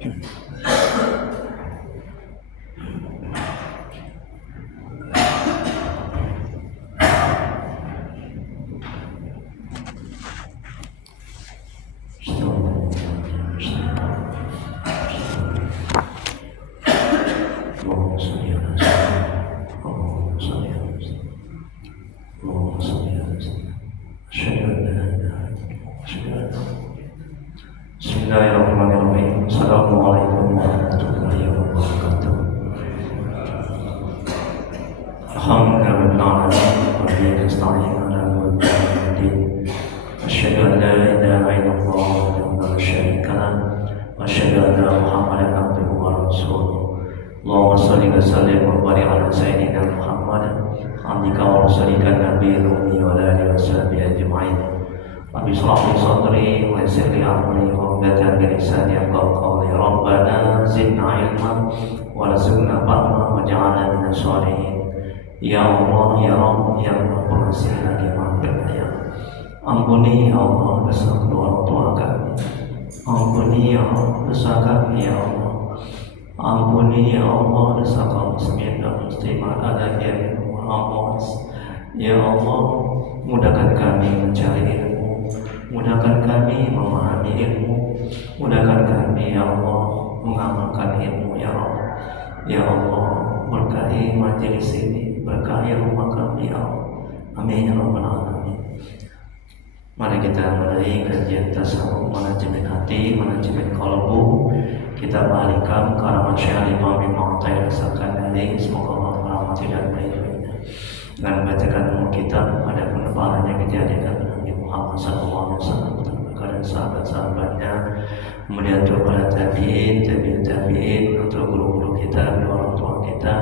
Bismillahirrahmanirrahim. Assalamualaikum warahmatullahi wabarakatuh. Alhamdulillah wa bihi nasta'in ala umuri din. Asyhadu an la ilaha illallah wahdahu la syarika lah wa asyhadu anna Muhammadan abduhu wa rasuluh. Allahumma shalli wa sallim wa barik ala sayyidina Muhammad abdika wa rasulika nabiyil ummi wa ala alihi washabihi ajma'in. Rabbi shrah li sadri wa yassir li amri wahlul min lisani yafqahu qawli. Rabbana zidna ilma warzuqna fahma waj'alna minas sholihin. Ya Allah, ya Rabb, ya Rabb, pengasih lagi maha penyayang. Ampuni ya Allah dosa kedua orang tua kami. Ampuni ya Allah dosa kami ya Allah. Ampuni ya Allah dosa kaum muslimin dan muslimat ada yang Muhammad. Ya Allah, mudahkan kami mencari ilmu, mudahkan kami memahami ilmu, mudahkan kami ya Allah mengamalkan ilmu ya Allah. Ya Allah, berkahi majelis ini, berkahi rumah kami ya Allah. Amin ya rabbal alamin. Mari kita mulai kajian tasawuf, manajemen hati, manajemen kalbu. Kita balikan karangan Syekh Imam Ibnu Athaillah As-Sakandari, semoga Allah merahmati dan meridhoinya. Dengan membacakan kitab ada penebalan yang dijadikan Nabi Muhammad SAW dan sahabat-sahabatnya, kemudian untuk para tabi'in, tabi'in, untuk guru-guru kita, orang tua kita,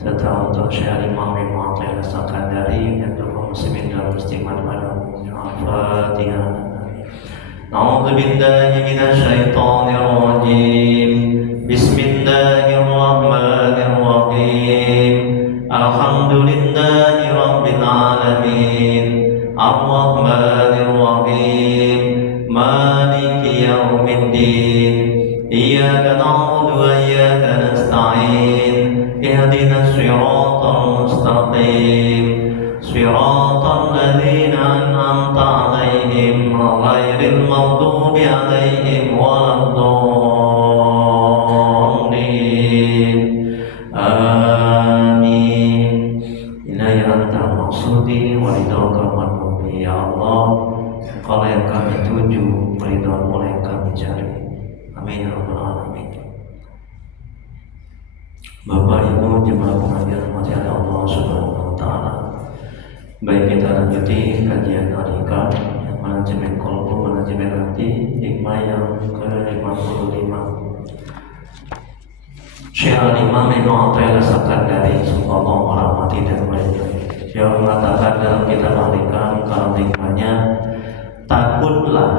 serta untuk Syekh Imam Ibnu Athaillah As-Sakandari dan untuk muslimin dan muslimat pada umumnya. Al-Fatihah. A'udzu billahi minasyaitonir rajim. Bismillahirrahmanirrahim. Alhamdulillahi rabbil alamin. Ar-Rahmanir Rahim. Maliki yaumiddin. Iyyaka na'budu wa iyyaka nasta'in. Ihdinas siratal mustaqim. Siratal ladzina an'amta 'alaihim ghairil maghdubi 'alaihim waladdallin. Amin. Inna anta maksudi wa ridhoka madhubi ya Allah. Kalau yang kami tuju, ridhomu yang kami cari. Amin ya rabbal alamin. Bapak Ibu jemaah pengajian rahmati Allah Subhanahu wa taala. Baik, kita lanjuti kajian Al-Hikam, manajemen kalbu, manajemen hati, hikmah yang ke-55. Syekh Al-Imam Ibnu Athaillah As-Sakandari, semoga Allah merahmati dan meridhoi. Dia mengatakan dalam kitab Al-Hikam, kalau hikmahnya, takutlah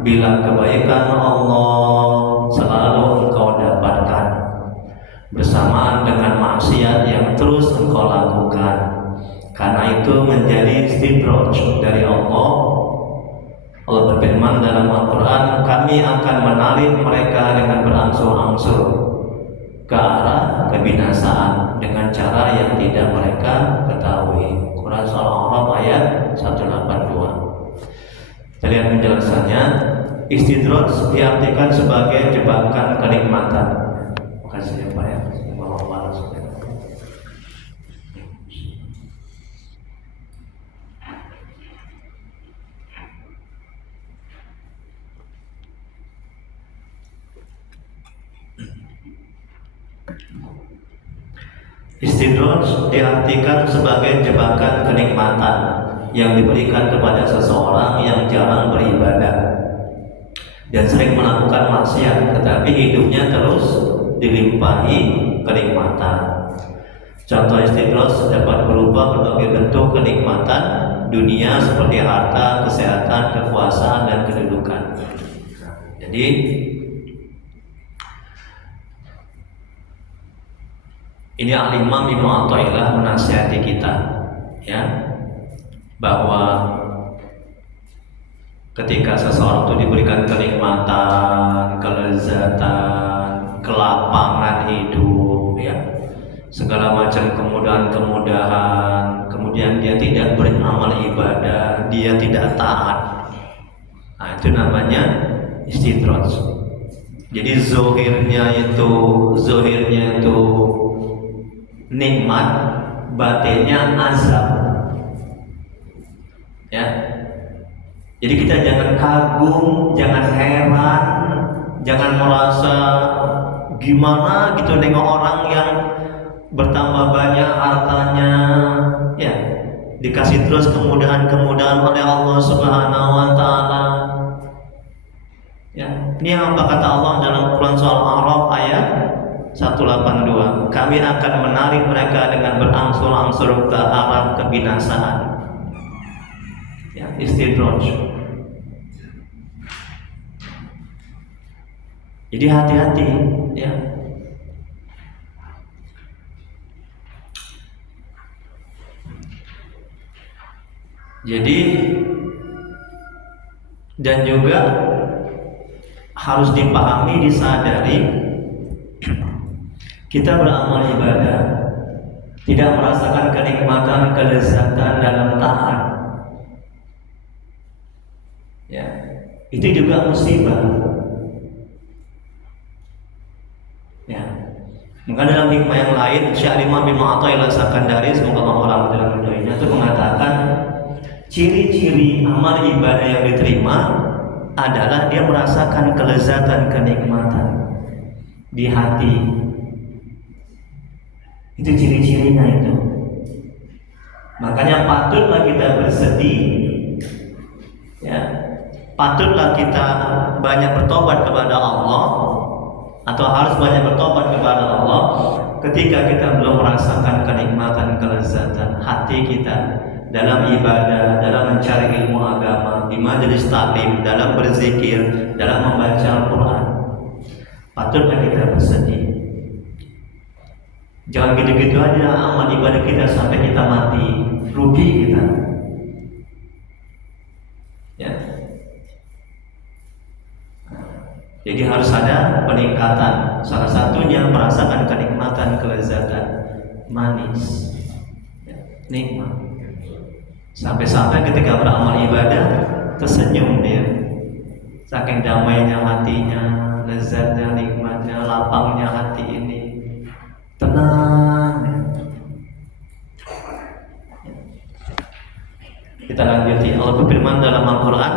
bila kebaikan Allah selalu engkau dapatkan bersamaan dengan maksiat yang terus engkau lakukan. Karena itu menjadi istidraj dari Allah. Allah berfirman dalam Al-Quran, kami akan menarik mereka dengan berangsur-angsur ke arah kebinasaan dengan cara yang tidak mereka ketahui. Quran Surah Al-A'raf ayat 182. Kita lihat penjelasannya. Istidraj diartikan sebagai jebakan kenikmatan. Makasih ya Pak ya. Istidraj diartikan sebagai jebakan kenikmatan yang diberikan kepada seseorang yang jarang beribadah dan sering melakukan maksiat, tetapi hidupnya terus dilimpahi kenikmatan. Contoh istidraj dapat berupa berbagai bentuk kenikmatan dunia seperti harta, kesehatan, kekuasaan, dan kedudukan. Jadi ini Al-Imam Ibnu Athaillah menasihati kita, ya, bahwa Ketika seseorang itu diberikan kenikmatan, kelezatan, kelapangan hidup, ya, segala macam kemudahan-kemudahan, kemudian dia tidak beramal ibadah, dia tidak taat, nah itu namanya istidraj. Jadi zohirnya itu nikmat, batinnya azab, ya. Jadi kita jangan kagum, jangan heran, jangan merasa gimana gitu nengok orang yang bertambah banyak hartanya, ya, dikasih terus kemudahan-kemudahan oleh Allah Subhanahu wa taala. Ya, ini apa kata Allah dalam Quran surah Al-A'raf ayat 182. Kami akan menarik mereka dengan berangsur-angsur ke arah kebinasaan. Ya, istidraj. Jadi hati-hati, ya. Jadi dan juga harus dipahami, disadari, kita beramal ibadah tidak merasakan kenikmatan, kelezatan dalam taat, ya, itu juga musibah, ya. Maka dalam hikmah yang lain, Syekh Imam bin Athaillah Sakandari, semoga Allah dalam doanya, itu mengatakan ciri-ciri amal ibadah yang diterima adalah dia merasakan kelezatan, kenikmatan di hati. Itu ciri-cirinya itu. Makanya patutlah kita bersedih, ya. Patutlah kita banyak bertobat kepada Allah, atau harus banyak bertobat kepada Allah ketika kita belum merasakan kenikmatan, kelezatan hati kita dalam ibadah, dalam mencari ilmu agama, di majelis taklim, dalam berzikir, dalam membaca Al-Quran. Patutlah kita bersedih. Jangan gitu-gitu aja amal ibadah kita sampai kita mati, rugi kita, ya. Jadi harus ada peningkatan. Salah satunya merasakan kenikmatan, kelezatan, manis, ya, nikmat. Sampai-sampai ketika beramal ibadah tersenyum dia, saking damainya hatinya, lezatnya, nikmatnya, lapangnya hati ini, tenang. Kita lanjuti. Allah berfirman dalam Al-Quran,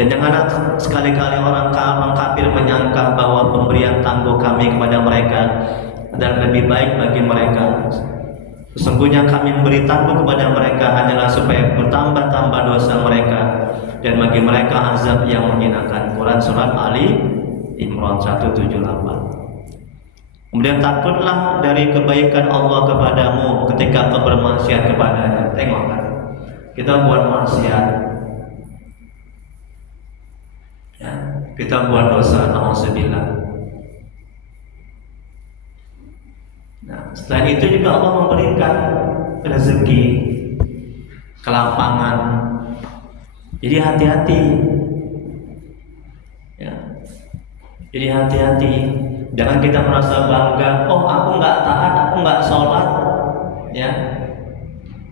dan janganlah sekali-kali orang kafir menyangka bahwa pemberian tangguh kami kepada mereka adalah lebih baik bagi mereka. Sesungguhnya kami memberi tangguh kepada mereka hanyalah supaya bertambah-tambah dosa mereka, dan bagi mereka azab yang menghinakan. Quran surat Ali Imran 178. Kemudian takutlah dari kebaikan Allah kepadamu ketika kau bermaksiat kepadanya. Tengok kan, kita buat maksiat, ya, kita buat dosa, na'udzubillah. Nah, setelah itu juga Allah memberikan rezeki, kelapangan. Jadi hati-hati, ya. Jadi hati-hati. Jangan kita merasa bangga, oh aku nggak taat, aku nggak sholat, ya,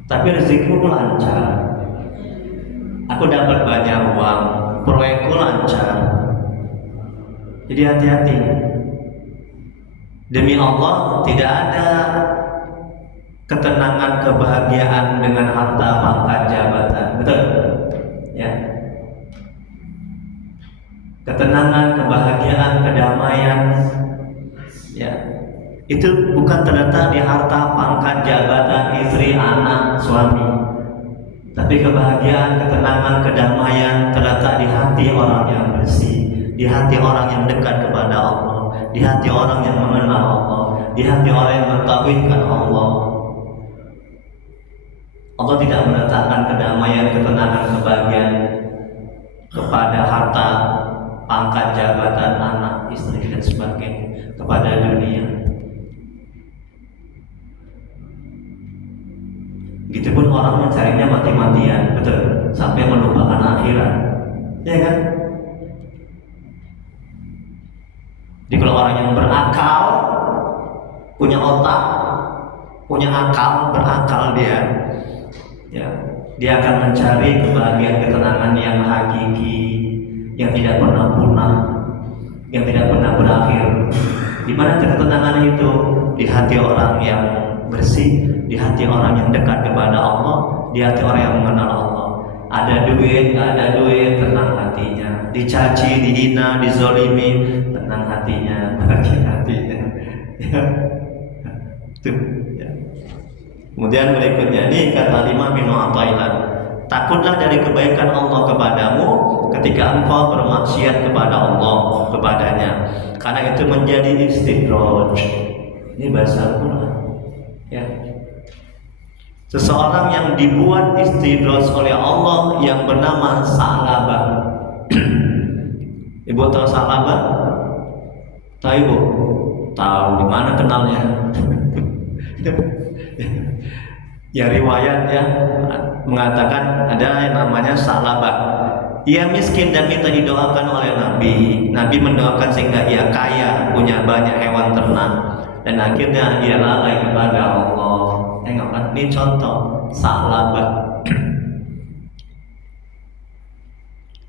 tapi rezekiku lancar, aku dapat banyak uang, proyekku lancar. Jadi hati-hati. Demi Allah, tidak ada ketenangan, kebahagiaan dengan harta, pangkat, jabatan. Betul? Ya. Ketenangan, kebahagiaan, kedamaian, ya, itu bukan terletak di harta, pangkat, jabatan, istri, anak, suami. Tapi kebahagiaan, ketenangan, kedamaian terletak di hati orang yang bersih, di hati orang yang dekat kepada Allah, di hati orang yang mengenal Allah, di hati orang yang mentauhidkan Allah. Allah tidak meletakkan kedamaian, ketenangan, kebahagiaan kepada harta, pangkat, jabatan, anak, istri, dan sebagainya, kepada dunia. Begitupun orang mencarinya mati-matian, betul, sampai melupakan akhirat. ya kan? Jadi kalau orang yang berakal, punya otak, punya akal, berakal dia, ya, dia akan mencari kebahagiaan, ketenangan yang hakiki, yang tidak pernah punah, yang tidak pernah berakhir. Di mana ketenangan itu? Di hati orang yang bersih, di hati orang yang dekat kepada Allah, di hati orang yang mengenal Allah. Ada duit, nggak ada duit, tenang hatinya. Dicaci, dihina, dizolimi, tenang hatinya, bahagia hatinya. Ya. Tuh, ya. Kemudian berikutnya ini kata Imam bin Athaillah, takutlah dari kebaikan Allah kepadamu ketika engkau bermaksiat kepada Allah, kepadanya, karena itu menjadi istidraj. Ini bahasa Al-Quran, ya. Seseorang yang dibuat istidraj oleh Allah yang bernama Sa'labah. Ibu tahu Sa'labah? Tahu Ibu? Tahu, di mana kenalnya? Ya, riwayat ya mengatakan ada yang namanya Sa'labah. Ia miskin dan minta didoakan oleh Nabi. Nabi mendoakan sehingga ia kaya, punya banyak hewan ternak, dan akhirnya dia lalai kepada Allah. Tengok kan, ini contoh Sa'labah.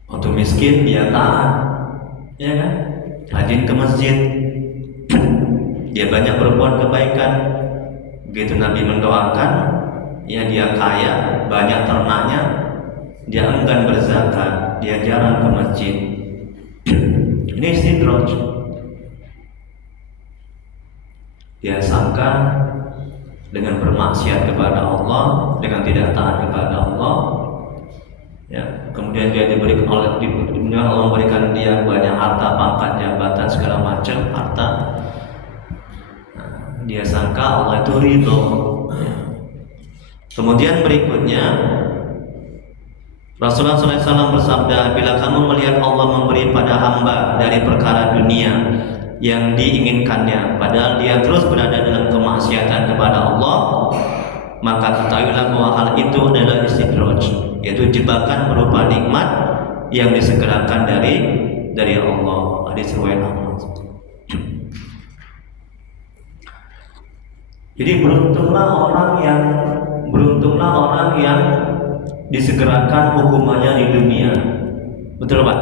Waktu miskin dia taat, ya kan? Rajin ke masjid, dia banyak berbuat kebaikan. Begitu Nabi mendoakan, ya dia kaya, banyak ternaknya, dia enggan berzakat, dia jarang ke masjid. Ini istidraj. Dia sangka dengan bermaksiat kepada Allah, dengan tidak taat kepada Allah, ya, kemudian dia diberikan oleh Allah memberikan dia banyak harta, pangkat, jabatan, segala macam harta. Dia sangka Allah itu ridho. Kemudian berikutnya Rasulullah SAW bersabda, bila kamu melihat Allah memberi pada hamba dari perkara dunia yang diinginkannya, padahal dia terus berada dalam kemaksiatan kepada Allah, maka ketahuilah bahwa hal itu adalah istidraj, yaitu jebakan berupa nikmat yang disegerakan dari Allah. Hadis riwayat Ahmad. Jadi beruntunglah orang yang disegerakan hukumannya di dunia. Betul Pak?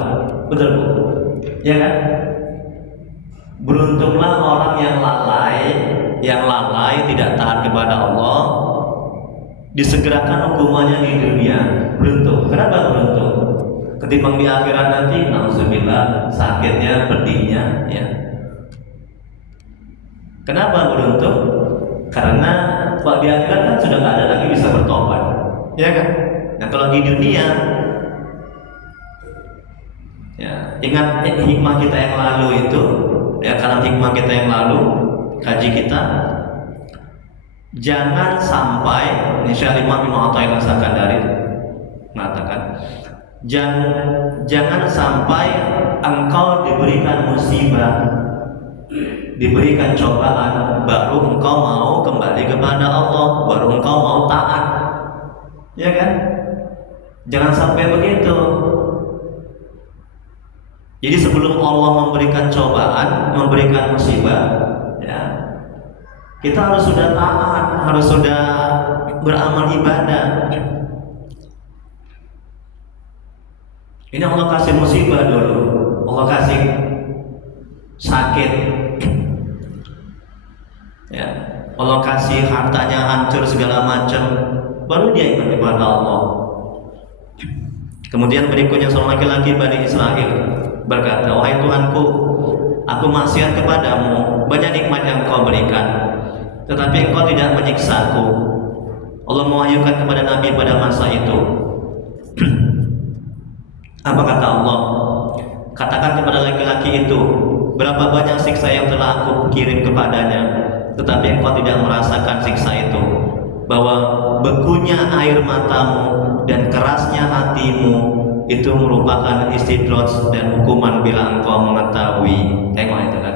Betul Bu? Ya kan? Beruntunglah orang yang lalai tidak taat kepada Allah, disegerakan hukumannya di dunia. Beruntung. Kenapa beruntung? Ketimbang di akhirat nanti, nauzubillah, sakitnya, pedihnya, ya. Kenapa beruntung? Karena kalau di akhirat kan sudah nggak ada lagi bisa bertobat, ya kan? Nah kalau di dunia, ya, ingat hikmah kita yang lalu itu, ya, karena hikmah kita yang lalu, kaji kita, jangan sampai, ini Syekh Imam bin Athaillah Sakandari mengatakan, jangan sampai engkau diberikan musibah, diberikan cobaan, baru engkau mau kembali kepada Allah, baru engkau mau taat, ya kan? Jangan sampai begitu. Jadi sebelum Allah memberikan cobaan, memberikan musibah, ya, kita harus sudah taat, harus sudah beramal ibadah. Ini Allah kasih musibah dulu, Allah kasih sakit, ya, Allah kasih hartanya hancur segala macam, baru dia ingat kepada Allah. Kemudian berikutnya seorang laki-laki Bani Israel berkata, wahai Tuhanku, aku maksiat kepadamu, banyak nikmat yang kau berikan, tetapi engkau tidak menyiksaku. Allah mewahyukan kepada Nabi pada masa itu. Apa kata Allah? Katakan kepada laki-laki itu, berapa banyak siksa yang telah aku kirim kepadanya, tetapi engkau tidak merasakan siksa itu, bahwa bekunya air matamu dan kerasnya hatimu itu merupakan istidraj dan hukuman bila engkau mengetahui. Tengok itu kan.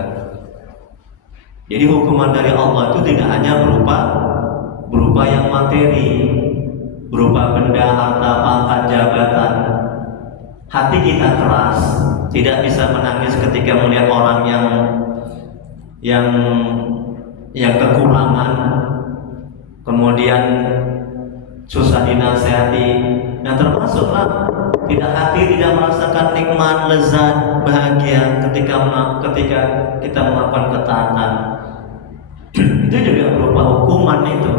Jadi hukuman dari Allah itu tidak hanya berupa yang materi, berupa benda, harta, pangkat, jabatan, hati kita keras, tidak bisa menangis ketika melihat orang yang kekurangan, kemudian susah dinasehati. Nah, termasuklah hati tidak merasakan nikmat, lezat, bahagia ketika kita melakukan ketaatan. Itu juga berupa hukuman itu.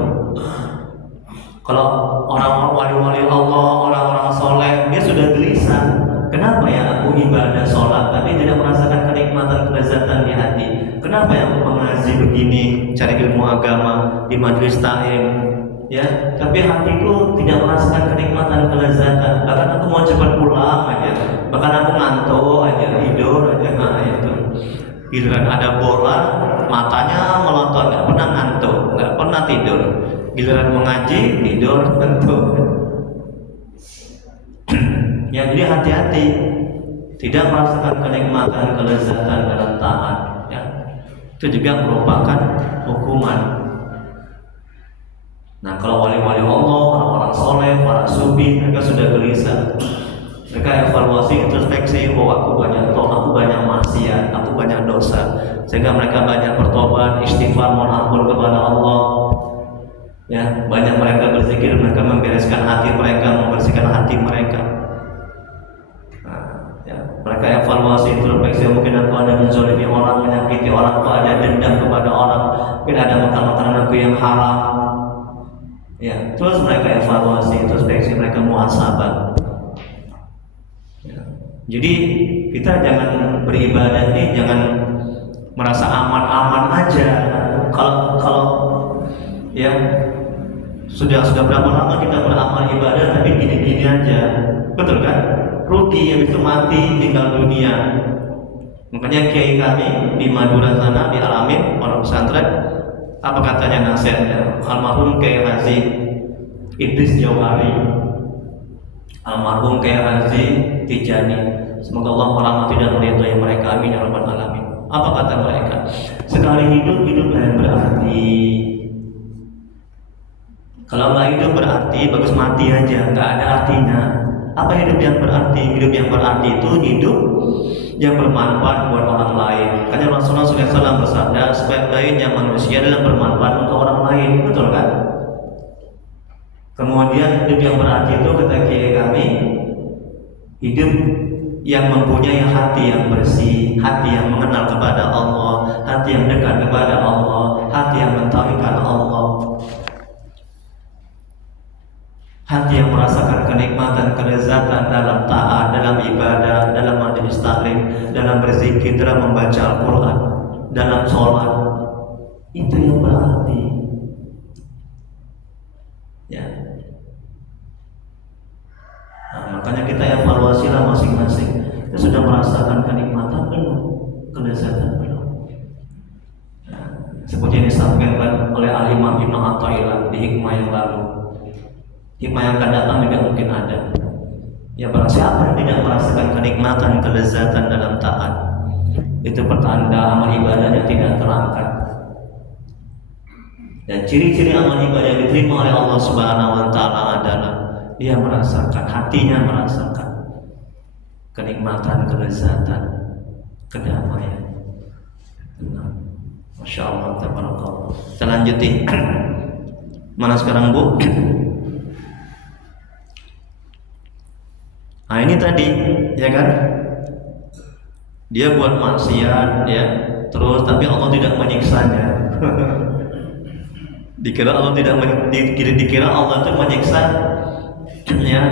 Kalau orang-orang wali-wali Allah, orang-orang soleh, dia sudah gelisah. Kenapa ya aku ibadah sholat tapi tidak merasakan kenikmatan kelezatan di hati? Kenapa ya aku mengaji begini, cari ilmu agama di majelis ta'lim, ya, tapi hatiku tidak merasakan kenikmatan kelezatan. Bahkan aku mau cepat pulang aja, bahkan aku ngantuk aja, tidur aja. Nah itu, giliran ada bola, matanya melotot, nggak pernah ngantuk, nggak pernah tidur. Giliran mengaji, tidur, ngantuk. Ya, jadi hati-hati, tidak merasakan kenikmatan kelezatan dalam taat. Ya, itu juga merupakan hukuman. Nah, kalau wali-wali Allah, orang-orang soleh, para sufi, mereka sudah gelisah. Mereka evaluasi, introspeksi, oh aku banyak maksiat, aku banyak dosa, sehingga mereka banyak bertobat, istighfar, mohon ampun kepada Allah. Ya, banyak mereka berzikir, mereka membereskan hati mereka, membersihkan hati mereka. Nah, ya, mereka evaluasi, introspeksi, mungkin aku ada menzalimi orang, menyakiti orang, aku ada dendam kepada orang, mungkin ada makan-makanan aku yang haram. Ya, terus mereka evaluasi, introspeksi, mereka muhasabah. Ya. Jadi kita jangan beribadah ini jangan merasa aman-aman aja. Kalau ya sudah berapa lama kita beramal ibadah tapi gini-gini aja, betul kan? Rugi, habis itu mati, tinggal dunia. Makanya kiai kami di Madura sana, di Al-Amin, pondok pesantren, apa katanya nasihatnya? Almarhum Kiai Haji Idris Jauhari, almarhum Kiai Haji Tijani, semoga Allah merahmati dan meridhai mereka, amin ya rabbal alamin. Apa kata mereka? Sekali hidup yang berarti. Kalau nggak hidup berarti bagus mati aja, nggak ada artinya. Apa hidup yang berarti? Hidup yang berarti itu hidup yang bermanfaat buat orang lain. Karena Rasulullah SAW bersabda, sebaik-baiknya manusia adalah bermanfaat untuk orang lain, betul kan? Kemudian hidup yang berarti itu kata kiai kami, hidup yang mempunyai hati yang bersih, hati yang mengenal kepada Allah, hati yang dekat kepada Allah, hati yang mentauhidkan Allah, hati yang merasakan kenikmatan, kelezatan dalam taat, dalam ibadah, dalam majelis taklim, dalam berzikir, dalam membaca Al-Quran, dalam sholat. Itu yang berarti. Ya. Nah, makanya kita evaluasilah masing-masing. Kita sudah merasakan kenikmatan belum, kelezatan belum. Nah, seperti yang disampaikan oleh Al-Imam Ibnu Athaillah di hikmah yang lalu. Hikmah yang akan datang juga mungkin ada. Ya, barang siapa yang tidak merasakan kenikmatan, kelezatan dalam taat, itu pertanda amal ibadahnya tidak terangkat. Dan ciri-ciri amal ibadah yang diterima oleh Allah Subhanahu wa Ta'ala adalah dia merasakan, hatinya merasakan kenikmatan, kelezatan, kedamaian. Masya Allah, tabarakallah. Kita lanjutin. Mana sekarang, Bu? Nah, ini tadi, ya kan? Dia buat maksiat, ya. Terus tapi Allah tidak menyiksanya. Dikira Allah dikira Allah itu menyiksa, ya,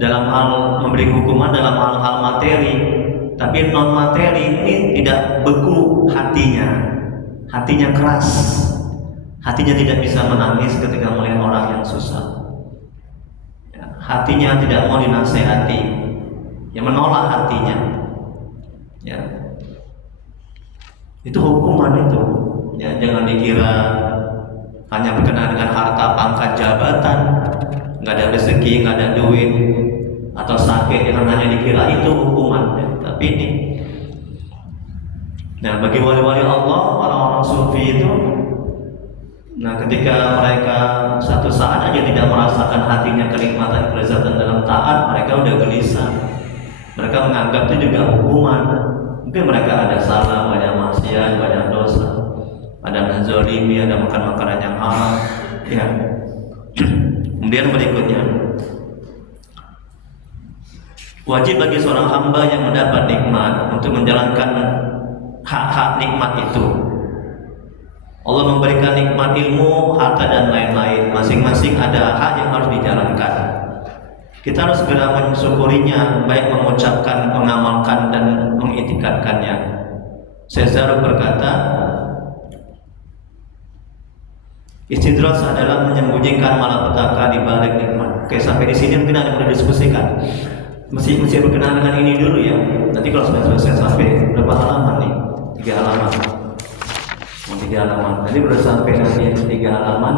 dalam hal memberi hukuman dalam hal materi, tapi non materi ini tidak beku hatinya keras, hatinya tidak bisa menangis ketika melihat orang yang susah, ya, hatinya tidak mau dinasehati, yang menolak hatinya, ya, itu hukuman itu, ya. Jangan dikira hanya berkenaan dengan harta, pangkat, jabatan, nggak ada rezeki, nggak ada duit, atau sakit, jangan hanya dikira itu hukuman, ya. Tapi ini, nah, bagi wali-wali Allah, orang-orang sufi itu, nah, ketika mereka satu saat aja tidak merasakan hatinya kenikmatan kelezatan dalam taat, mereka udah gelisah. Mereka menganggap itu juga hukuman. Mungkin mereka ada salah, banyak maksiat, banyak dosa, ada menzalimi, ada makan makanan yang haram. Ya. Kemudian berikutnya, wajib bagi seorang hamba yang mendapat nikmat untuk menjalankan hak-hak nikmat itu. Allah memberikan nikmat ilmu, harta dan lain-lain. Masing-masing ada hak yang harus dijalankan. Kita harus segera mensyukurinya, baik mengucapkan, mengamalkan dan mengiktikadkannya. Caesar berkata, istidras adalah menyembunyikan malapetaka di balik nikmat. Oke, sampai di sini mungkin ada yang perlu diskusikan. Mesti berkenaan dengan ini dulu ya. Nanti kalau sudah selesai sampai berapa halaman nih? 3 halaman. 3 halaman. Nanti baru sampai nanti 3 halaman.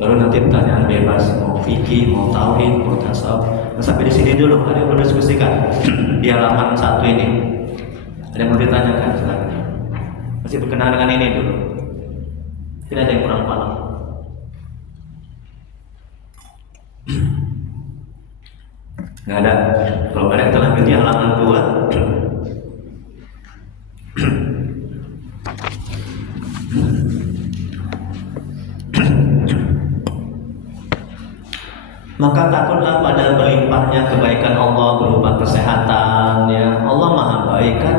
Baru nanti pertanyaan bebas, mau fikih, mau tauhid, mau tasawuf. Nah, sampai di sini dulu. Ada yang perlu diskusikan di halaman 1 ini. Ada yang perlu ditanyakan sekarang. Masih berkenaan dengan ini dulu. Tidak ada yang kurang paham. Nggak ada. Kalau ada kita lanjut di halaman 2. Maka takutlah pada berlimpahnya kebaikan Allah berupa kesehatan, ya. Allah Maha Baik kan,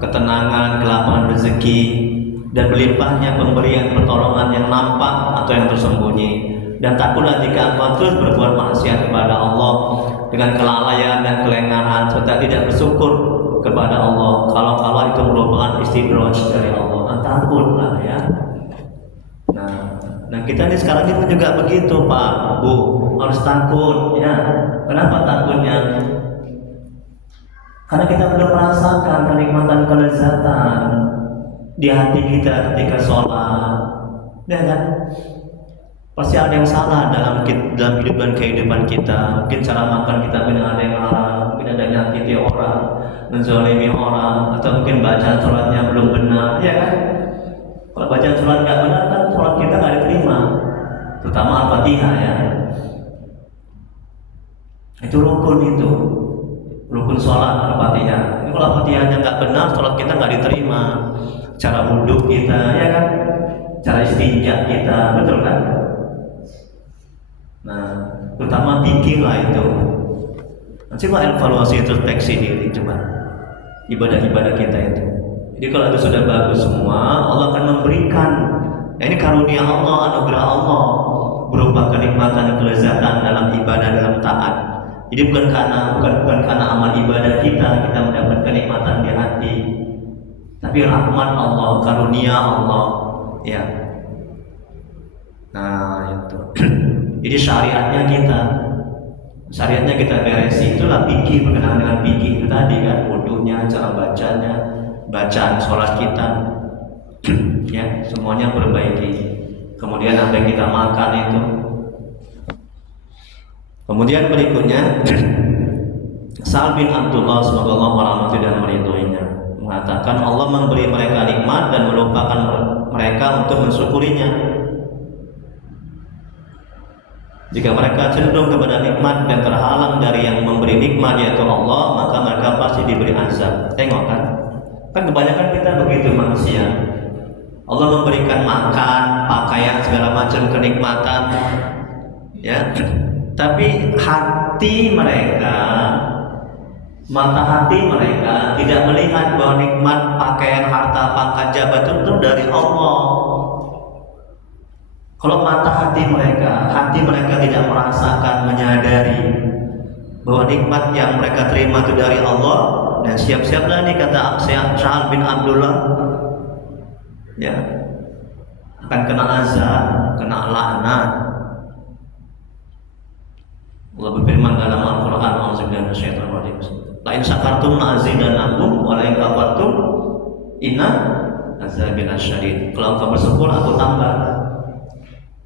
ketenangan, kelapangan rezeki, dan berlimpahnya pemberian pertolongan yang nampak atau yang tersembunyi. Dan takutlah jika engkau terus berbuat maksiat kepada Allah dengan kelalaian dan kelengahan serta tidak bersyukur kepada Allah, kalau itu merupakan istidraj dari Allah. Nah, takutlah ya. Nah kita ini sekarang ini juga begitu Pak, Bu, harus takut ya. Kenapa takutnya? Karena kita belum merasakan kenikmatan kelezatan di hati kita ketika sholat, ya kan? Pasti ada yang salah dalam hidup dan kehidupan kita. Mungkin cara makan kita punya ada yang haram, mungkin ada yang nyakiti orang, menzalimi orang, atau mungkin bacaan sholatnya belum benar, ya kan? Kalau bacaan sholat nggak benar kan sholat kita nggak diterima, terutama Al-Fatihah ya. Itu rukun sholat Al-Fatihah. Ini kalau Al-Fatihahnya nggak benar, sholat kita nggak diterima. Cara wudhu kita, ya kan? Cara istinja kita, betul kan? Nah, terutama fikih lah itu. Nanti coba evaluasi introspeksi diri, coba ibadah-ibadah kita itu. Jadi kalau itu sudah bagus semua, Allah akan memberikan. Nah, ini karunia Allah, anugerah Allah berupa kenikmatan dan kelezatan dalam ibadah, dalam taat. Jadi bukan karena amal ibadah kita mendapat kenikmatan di hati, tapi rahmat Allah, karunia Allah, ya. Nah itu. Jadi syariatnya kita beresi, itulah fikih, berkenaan dengan fikih itu tadi kan, wudunya, cara bacanya, bacaan sholat kita, ya semuanya perbaiki. Kemudian apa yang kita makan itu. Kemudian berikutnya, Sa'ad bin Abdullah semoga Allah merahmati dan meridhoinya mengatakan Allah memberi mereka nikmat dan melupakan mereka untuk mensyukurinya. Jika mereka cenderung kepada nikmat dan terhalang dari yang memberi nikmat yaitu Allah, maka mereka pasti diberi azab. Tengok kan? Kan kebanyakan kita begitu manusia. Allah memberikan makan, pakaian, segala macam kenikmatan, ya. Tapi hati mereka, mata hati mereka tidak melihat bahwa nikmat pakaian, harta, pangkat, jabatan itu dari Allah. Kalau mata hati mereka tidak merasakan, menyadari bahwa nikmat yang mereka terima itu dari Allah, dan siap-siaplah nih kata Sa'ad bin Abdullah, ya, akan kena azab, kena laknat. Allah berfirman dalam Al-Quran, A'udzubillahi minasyaitonir rajim. La in syakartum la'azidannakum wa la in kafartum inna azabi lasyadid. Kalau engkau bersyukur aku tambah.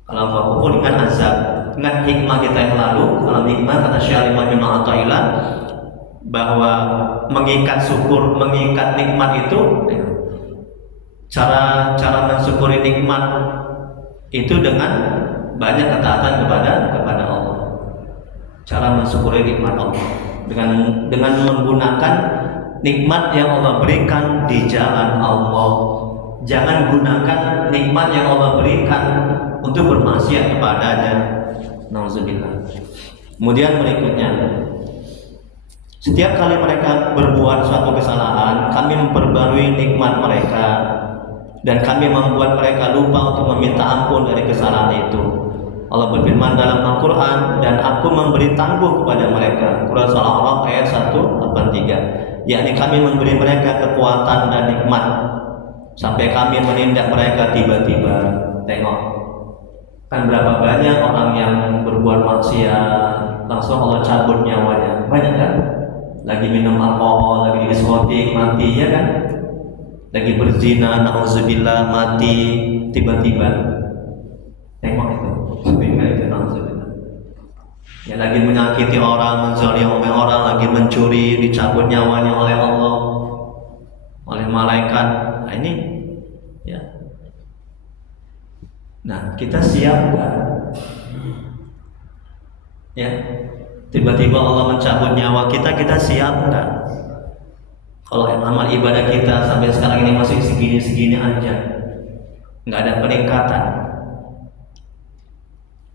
Kalau engkau kufur dengan azab. Ingat hikmah kita yang lalu, dalam hikmah kata Syekh Imam Athaillah bahwa mengikat nikmat itu, cara mensyukuri nikmat itu dengan banyak ketaatan kepada Allah. Cara mensyukuri nikmat Allah. dengan menggunakan nikmat yang Allah berikan di jalan Allah. Jangan gunakan nikmat yang Allah berikan untuk bermaksiat kepadanya. Nauzubillah. Kemudian berikutnya, setiap kali mereka berbuat suatu kesalahan, kami memperbarui nikmat mereka dan kami membuat mereka lupa untuk meminta ampun dari kesalahan itu. Allah berfirman dalam Al-Quran, dan aku memberi tangguh kepada mereka. Surah Al-A'raf ayat 183. Yakni kami memberi mereka kekuatan dan nikmat sampai kami menindak mereka tiba-tiba. Tengok, kan berapa banyak orang yang berbuat maksiat langsung Allah cabut nyawanya. Banyak kan? Lagi minum alkohol, lagi di diskotik, mati, ya kan? Lagi berzina, na'udzubillah, mati tiba-tiba. Tengok itu, sehingga itu na'udzubillah. Ya, lagi menyakiti orang, menzalimi orang, lagi mencuri, dicabut nyawanya oleh Allah, oleh malaikat. Nah ini, ya. Nah, kita siap kan? Ya, tiba-tiba Allah mencabut nyawa kita, kita siap nggak? Kalau amal ibadah kita sampai sekarang ini masih segini-segini aja, nggak ada peningkatan.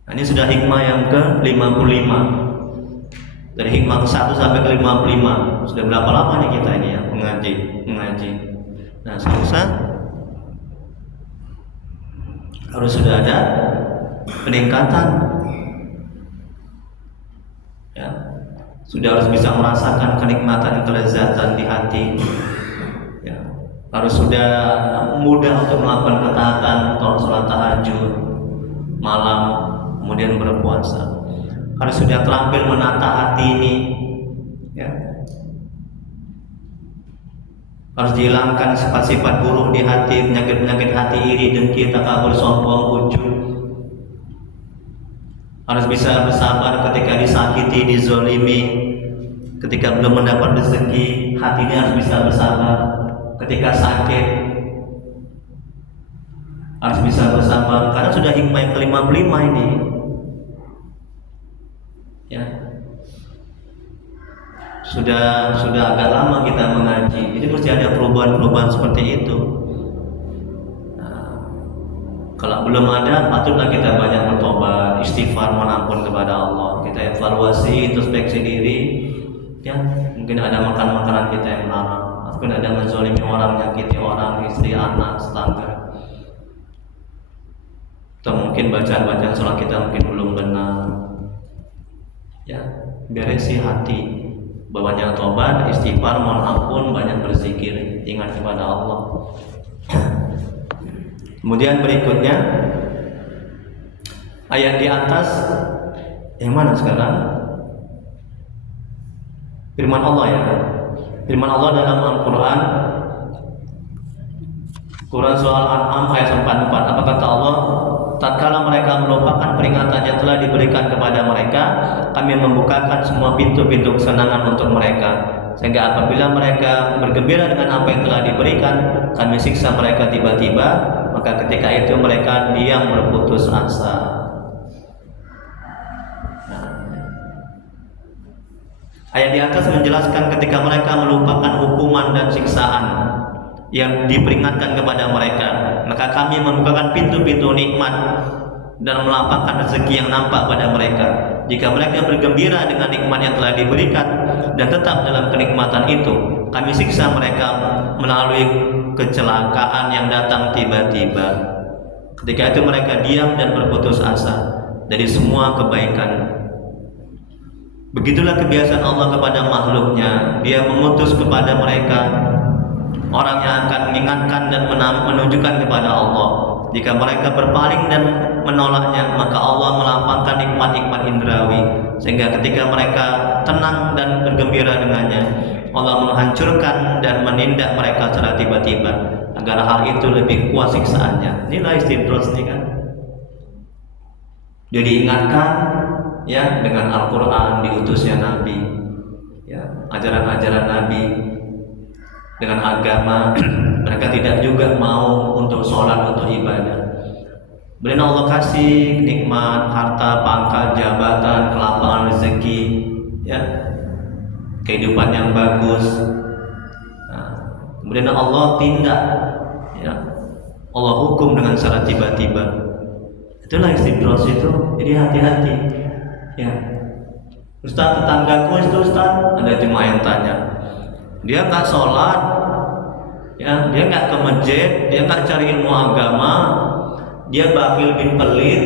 Nah, ini sudah hikmah yang ke-55. Dari hikmah ke-1 sampai ke-55. Sudah berapa lama nih kita ini ya mengaji. Nah, seharusnya harus sudah ada peningkatan. Ya, sudah harus bisa merasakan kenikmatan, kelezatan di hati. Ya, harus sudah mudah untuk melakukan ketaatan, atau sholat tahajud malam, kemudian berpuasa. Harus sudah terampil menata hati ini. Ya, harus dihilangkan sifat-sifat buruk di hati, penyakit-penyakit hati, iri, dengki, takabur, sombong, ujub. Harus bisa bersabar ketika disakiti, dizolimi, ketika belum mendapat rezeki, hatinya harus bisa bersabar. Ketika sakit, harus bisa bersabar, karena sudah hikmah yang ke-55 ini. Ya, sudah agak lama kita mengaji, jadi mesti ada perubahan-perubahan seperti itu. Kalau belum ada, patutlah kita banyak bertobat, istighfar, mohon ampun kepada Allah. Kita evaluasi, introspeksi diri. Ya, mungkin ada makan-makanan kita yang haram, mungkin ada menzalimi orang, menyakiti orang, istri, anak, tetangga. Atau mungkin bacaan-bacaan sholat kita mungkin belum benar. Ya, beresi hati, banyak tobat, istighfar, mohon ampun, banyak berzikir, ingat kepada Allah. Kemudian berikutnya ayat di atas yang mana sekarang? Firman Allah ya. Firman Allah dalam Al-Quran, Quran surah Al-An'am ayat 44. Apa kata Allah? Tatkala mereka melupakan peringatan yang telah diberikan kepada mereka, kami membukakan semua pintu-pintu kesenangan untuk mereka, sehingga apabila mereka bergembira dengan apa yang telah diberikan, kami siksa mereka tiba-tiba. Maka ketika itu mereka diam berputus asa. Ayat di atas menjelaskan ketika mereka melupakan hukuman dan siksaan yang diperingatkan kepada mereka, maka kami membukakan pintu-pintu nikmat dan melapangkan rezeki yang nampak pada mereka. Jika mereka bergembira dengan nikmat yang telah diberikan dan tetap dalam kenikmatan itu, kami siksa mereka melalui kecelakaan yang datang tiba-tiba. Ketika itu mereka diam dan berputus asa dari semua kebaikan. Begitulah kebiasaan Allah kepada makhluknya. Dia memutus kepada mereka orang yang akan mengingatkan dan menunjukkan kepada Allah. Jika mereka berpaling dan menolaknya, maka Allah melapangkan nikmat-nikmat indrawi, sehingga ketika mereka tenang dan bergembira dengannya, Allah menghancurkan dan menindak mereka secara tiba-tiba agar hal itu lebih kuat siksaannya. Inilah istidraj ini kan. Dia diingatkan ya dengan Al-Quran, diutusnya Nabi, ya, ajaran-ajaran Nabi, dengan agama. Mereka tidak juga mau untuk sholat, untuk ibadah. Beliau Allah kasih nikmat, harta, pangkat, jabatan, kelapangan rezeki, ya. kehidupan yang bagus. Nah, kemudian Allah tindak, ya, Allah hukum dengan secara tiba-tiba. Itulah istidros itu. Jadi hati-hati, ya. Ustaz, tetanggaku itu Ustaz, ada jemaah yang tanya, dia nggak sholat, ya, dia nggak ke masjid, dia nggak cari ilmu agama, dia bakhil bin pelit,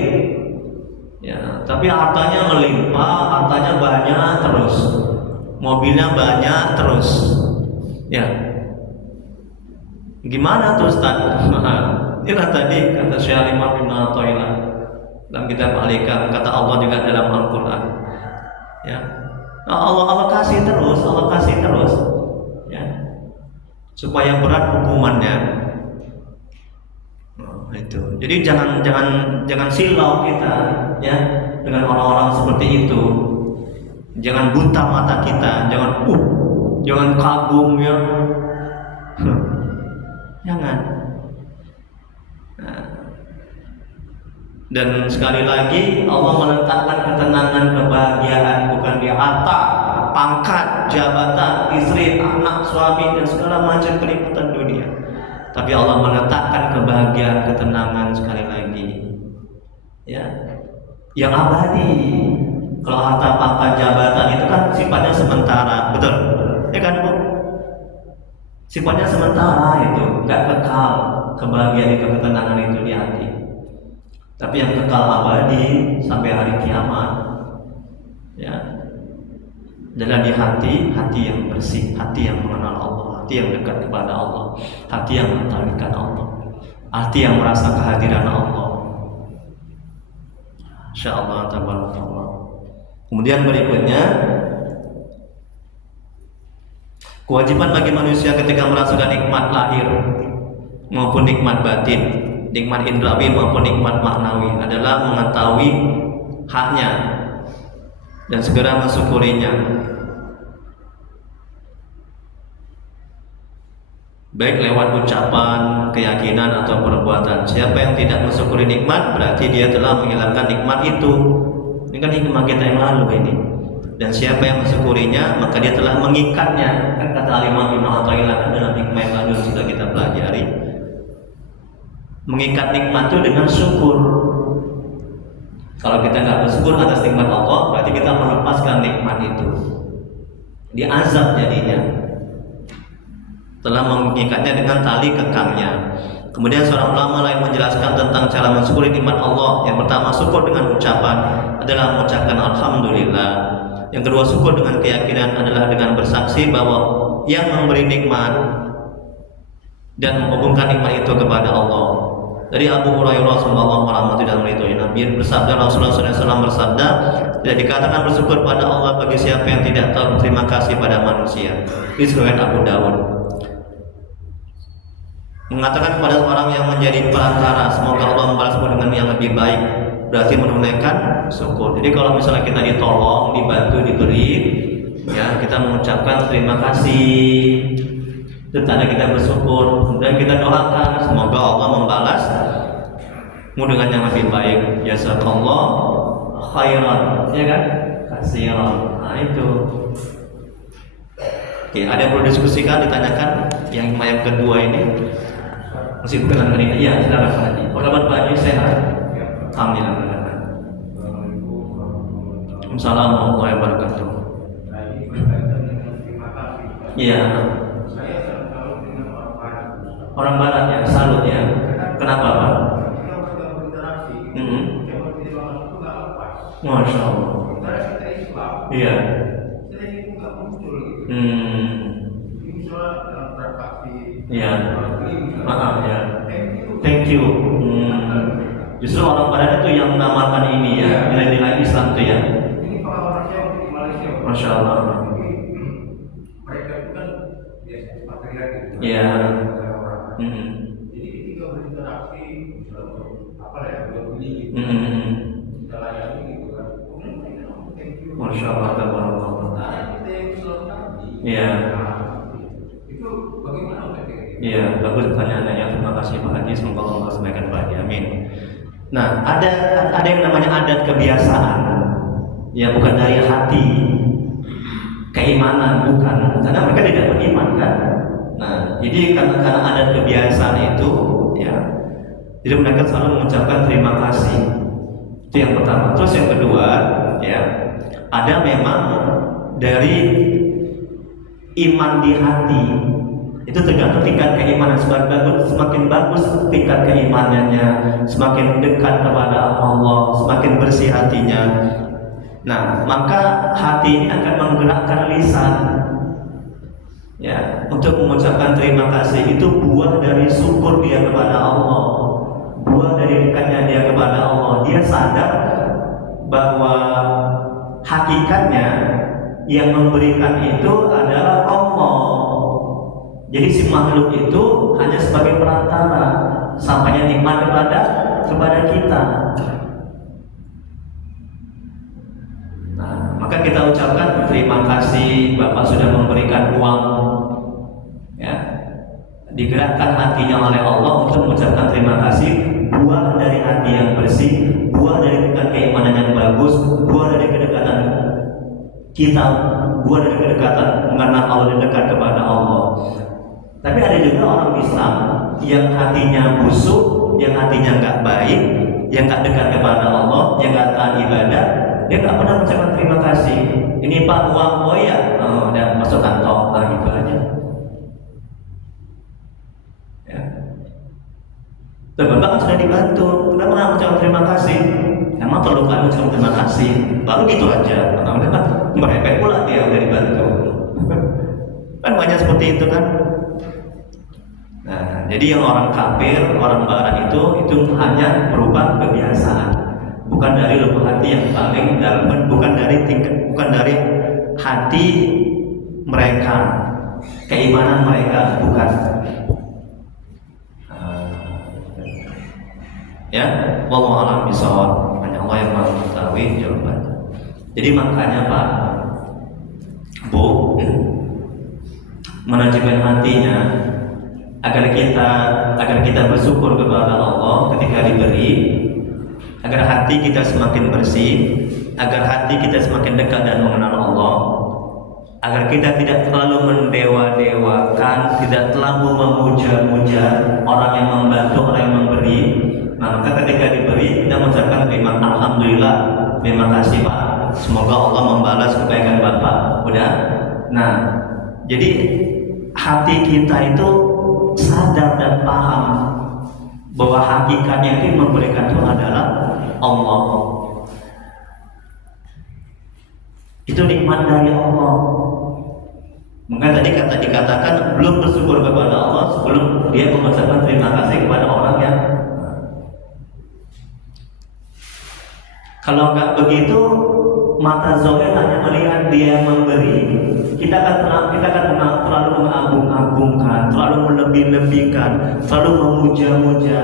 ya, tapi hartanya melimpah, hartanya banyak terus, mobilnya banyak terus, ya. Gimana tuh Ustaz? Inilah tadi kata Syekh Imam bin Athaillah dalam kitab Al-Hikam, kata Allah juga dalam Al-Quran, ya. Allah kasih terus, ya, supaya berat hukumannya. Nah, itu. Jadi jangan silau kita, ya, dengan orang-orang seperti itu. Jangan buta mata kita, jangan kagum, ya. Jangan. Nah. Dan sekali lagi Allah meletakkan ketenangan, kebahagiaan bukan di harta, pangkat, jabatan, istri, anak, suami, dan segala macam kenikmatan dunia. Tapi Allah meletakkan kebahagiaan, ketenangan sekali lagi, ya, yang abadi. Kalau harta, pangkat, jabatan itu kan sifatnya sementara, betul? Ya kan, Bu? Sifatnya sementara itu, nggak kekal. Kebahagiaan itu, ketenangan itu di hati. Tapi yang kekal abadi sampai hari kiamat, ya, adalah di hati yang bersih, hati yang mengenal Allah, hati yang dekat kepada Allah, hati yang mentauhidkan Allah, hati yang merasa kehadiran Allah. Insyaallah tabarakallah. Kemudian berikutnya, kewajiban bagi manusia ketika merasakan nikmat lahir maupun nikmat batin, nikmat indrawi maupun nikmat maknawi adalah mengetahui haknya dan segera mensyukurinya, baik lewat ucapan, keyakinan atau perbuatan. Siapa yang tidak mensyukuri nikmat berarti dia telah menghilangkan nikmat itu. Ini kan hikmah kita yang lalu ini. Dan siapa yang mensyukurinya maka dia telah mengikatnya. Kan kata Imam Ibnu Athaillah dalam hikmah yang lalu sudah kita pelajari. Mengikat nikmat itu dengan syukur. Kalau kita nggak bersyukur atas nikmat Allah, berarti kita melepaskan nikmat itu. Diazab jadinya. Telah mengikatnya dengan tali kekangnya. Kemudian seorang ulama lain menjelaskan tentang cara mensyukuri nikmat Allah. Yang pertama, syukur dengan ucapan adalah mengucapkan alhamdulillah. Yang kedua, syukur dengan keyakinan adalah dengan bersaksi bahwa yang memberi nikmat dan menghubungkan nikmat itu kepada Allah. Dari Abu Hurairah sallallahu alaihi wasallam Nabi bersabda, Rasulullah SAW bersabda, tidak dikatakan bersyukur pada Allah bagi siapa yang tidak tahu berterima kasih pada manusia. Ini riwayat Abu Dawud. Mengatakan kepada orang yang menjadi perantara, semoga Allah membalasmu dengan yang lebih baik, berarti menunaikan syukur. Jadi kalau misalnya kita ditolong, dibantu, diberi, ya, kita mengucapkan terima kasih. Itu tanda kita bersyukur. Kemudian kita doakan semoga Allah membalasmu dengan yang lebih baik. Jazakallah khairan, ya kan? Kasiran. Nah itu. Oke, ada yang perlu diskusikan, ditanyakan yang kedua ini? Masih berkenan dengan ini? Iya, silakan Pak Haji. Apa kabar Pak Haji? Sehat? Alhamdulillah. Assalamualaikum warahmatullahi wabarakatuh. Iya. Orang Barat ya, salut ya. Kenapa Pak? Masya Allah. Iya. Iya. Maaf ya. Thank you. Justru orang Barat itu yang menamakan ini ya, nilai-nilai Islam itu ya. Masya Allah. Iya. Jadi ketika berinteraksi, apa ya, berbunyi gitu, kita layani gitu kan. Masya Allah, tabarakallah. Kita yang Islam tadi. Iya. Itu bagaimana mereka? Iya, bagus pertanyaannya. Terima kasih Pak Haji. Semoga Allah sampaikan Pak Haji. Amin. Nah, ada yang namanya adat kebiasaan. Ya, bukan dari hati. keimanan, bukan, karena mereka tidak beriman kan. Nah, jadi karena ada kebiasaan itu, ya, jadi mereka selalu mengucapkan terima kasih. Itu yang pertama. Terus yang kedua, ya, ada memang dari iman di hati. Itu tergantung tingkat keimanan. Semakin bagus tingkat keimanannya, semakin dekat kepada Allah, semakin bersih hatinya. Nah, maka hati ini akan menggerakkan lisan, ya, untuk mengucapkan terima kasih. Itu buah dari syukur dia kepada Allah, buah dari dekatnya dia kepada Allah. Dia sadar bahwa hakikatnya yang memberikan itu adalah Allah. Jadi si makhluk itu hanya sebagai perantara sampainya nikmat kepada kita. Nah, maka kita ucapkan terima kasih Bapak sudah memberikan uang, ya. Digerakkan hatinya oleh Allah untuk mengucapkan terima kasih, buah dari hati yang bersih, buah dari tingkat keimanan yang bagus, buah dari kedekatan kita, buah dari kedekatan mengenal Allah dan dekat kepada Allah. Tapi ada juga orang Islam yang hatinya busuk, yang hatinya nggak baik, yang nggak dekat kepada Allah, yang nggak taat ibadah, dia nggak pernah mengucapkan terima kasih. Ini Pak uang, oh ya, udah masuk kantong, gitu aja. Ya. Bapak kan sudah dibantu, kenapa nggak mengucapkan terima kasih? Emang perlu kan mengucapkan terima kasih? Baru gitu aja, udah kan merepek pula dia udah dibantu. Kan banyak seperti itu kan. Nah, jadi yang orang kafir, orang barat itu hanya berupa kebiasaan, bukan dari lubuk hati yang paling dalam, bukan dari hati mereka, keimanan mereka, bukan. Ya, wallahu a'lam bishawab. Hanya Allah yang mengetahui jawabannya. Jadi makanya Pak, Bu, manajemen hatinya agar kita bersyukur kepada Allah ketika diberi, agar hati kita semakin bersih, agar hati kita semakin dekat dan mengenal Allah, agar kita tidak terlalu mendewa-dewakan, tidak terlalu memuja-muja orang yang membantu, orang yang memberi. Nah, maka ketika diberi kita mengucapkan alhamdulillah, terima kasih Pak, semoga Allah membalas kebaikan Bapak. Udah. Nah, jadi hati kita itu sadar dan paham bahwa hakikatnya itu memberikan itu adalah Allah. Itu nikmat dari Allah. Maka tadi dikatakan belum bersyukur kepada Allah sebelum dia mengucapkan terima kasih kepada orang yang. Kalau nggak begitu, mata zahir hanya melihat dia memberi, kita akan terlalu mengagung-agungkan, terlalu melebih-lebihkan, terlalu memuja-muja.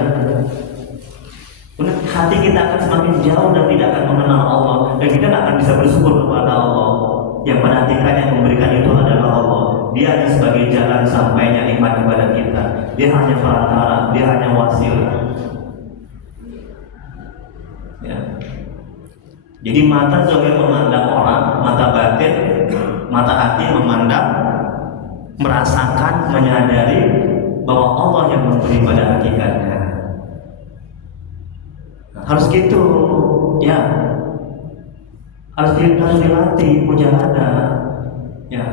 Hati kita akan semakin jauh dan tidak akan mengenal Allah, dan kita tidak akan bisa bersyukur kepada Allah. Yang pada hakikatnya yang memberikan itu adalah Allah. Dia hanya sebagai jalan sampainya nikmat kepada kita. Dia hanya perantara, dia hanya wasilah. Ya. Jadi mata zahir memandang orang, mata batin, mata hati memandang, merasakan, menyadari bahwa Allah yang memberi pada hakikatnya. Harus gitu, ya. Harus dilatih, mujahadah, ya.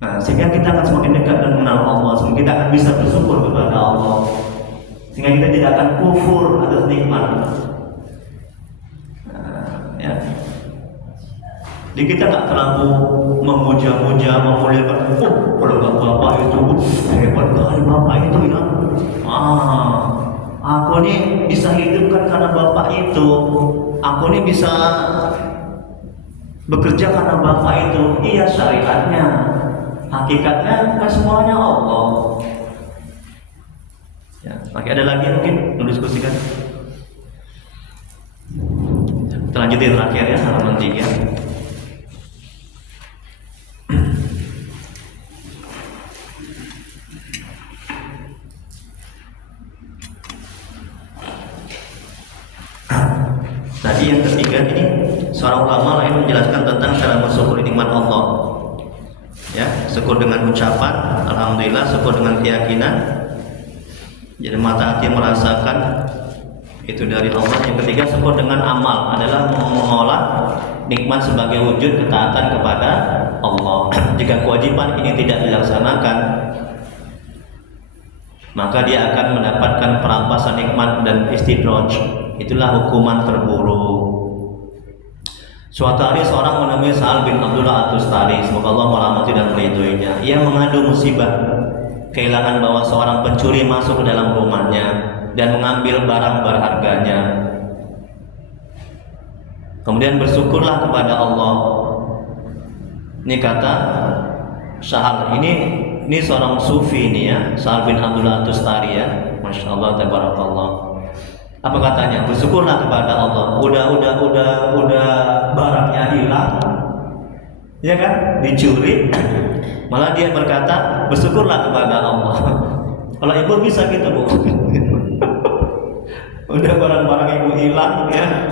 Nah, sehingga kita akan semakin dekat dan mengenal Allah, sehingga kita akan bisa bersyukur kepada Allah, sehingga kita tidak akan kufur atas nikmat. Ya. Jadi kita tak terlalu memuja-muja, memuliakan. Oh, kalau bapak itu hebat kali bapak itu ya. Aku ini bisa hidupkan karena bapak itu. Aku ini bisa bekerja karena bapak itu. Iya, syariatnya, hakikatnya kan semuanya Allah. Ya, lagi ada lagi mungkin mendiskusikan. Kita lanjutin terakhir ya, halaman 3. Tadi yang ketiga ini seorang ulama lain menjelaskan tentang cara bersyukur nikmat Allah. Ya, syukur dengan ucapan alhamdulillah, syukur dengan keyakinan. Jadi mata hati merasakan itu dari Allah. Yang ketiga, syukur dengan amal adalah mengolah nikmat sebagai wujud ketaatan kepada Allah. Jika kewajiban ini tidak dilaksanakan, maka dia akan mendapatkan perampasan nikmat dan istidraj. Itulah hukuman terburuk. Suatu hari seorang menemui Sa'al bin Abdullah At-Tustari, semoga Allah merahmati dan meridhoinya. Ia mengadu musibah, kehilangan bahwa seorang pencuri masuk ke dalam rumahnya dan mengambil barang berharganya. Kemudian bersyukurlah kepada Allah. Ini kata Sa'al, ini seorang sufi ini ya, Sa'al bin Abdullah At-Tustari ya. Masya Allah, tabarakallah. Apa katanya? Bersyukurlah kepada Allah. Udah barangnya hilang, ya kan? Dicuri. Malah dia berkata, bersyukurlah kepada Allah. Kalau ibu bisa gitu, Bu. Udah barang-barang ibu hilang ya.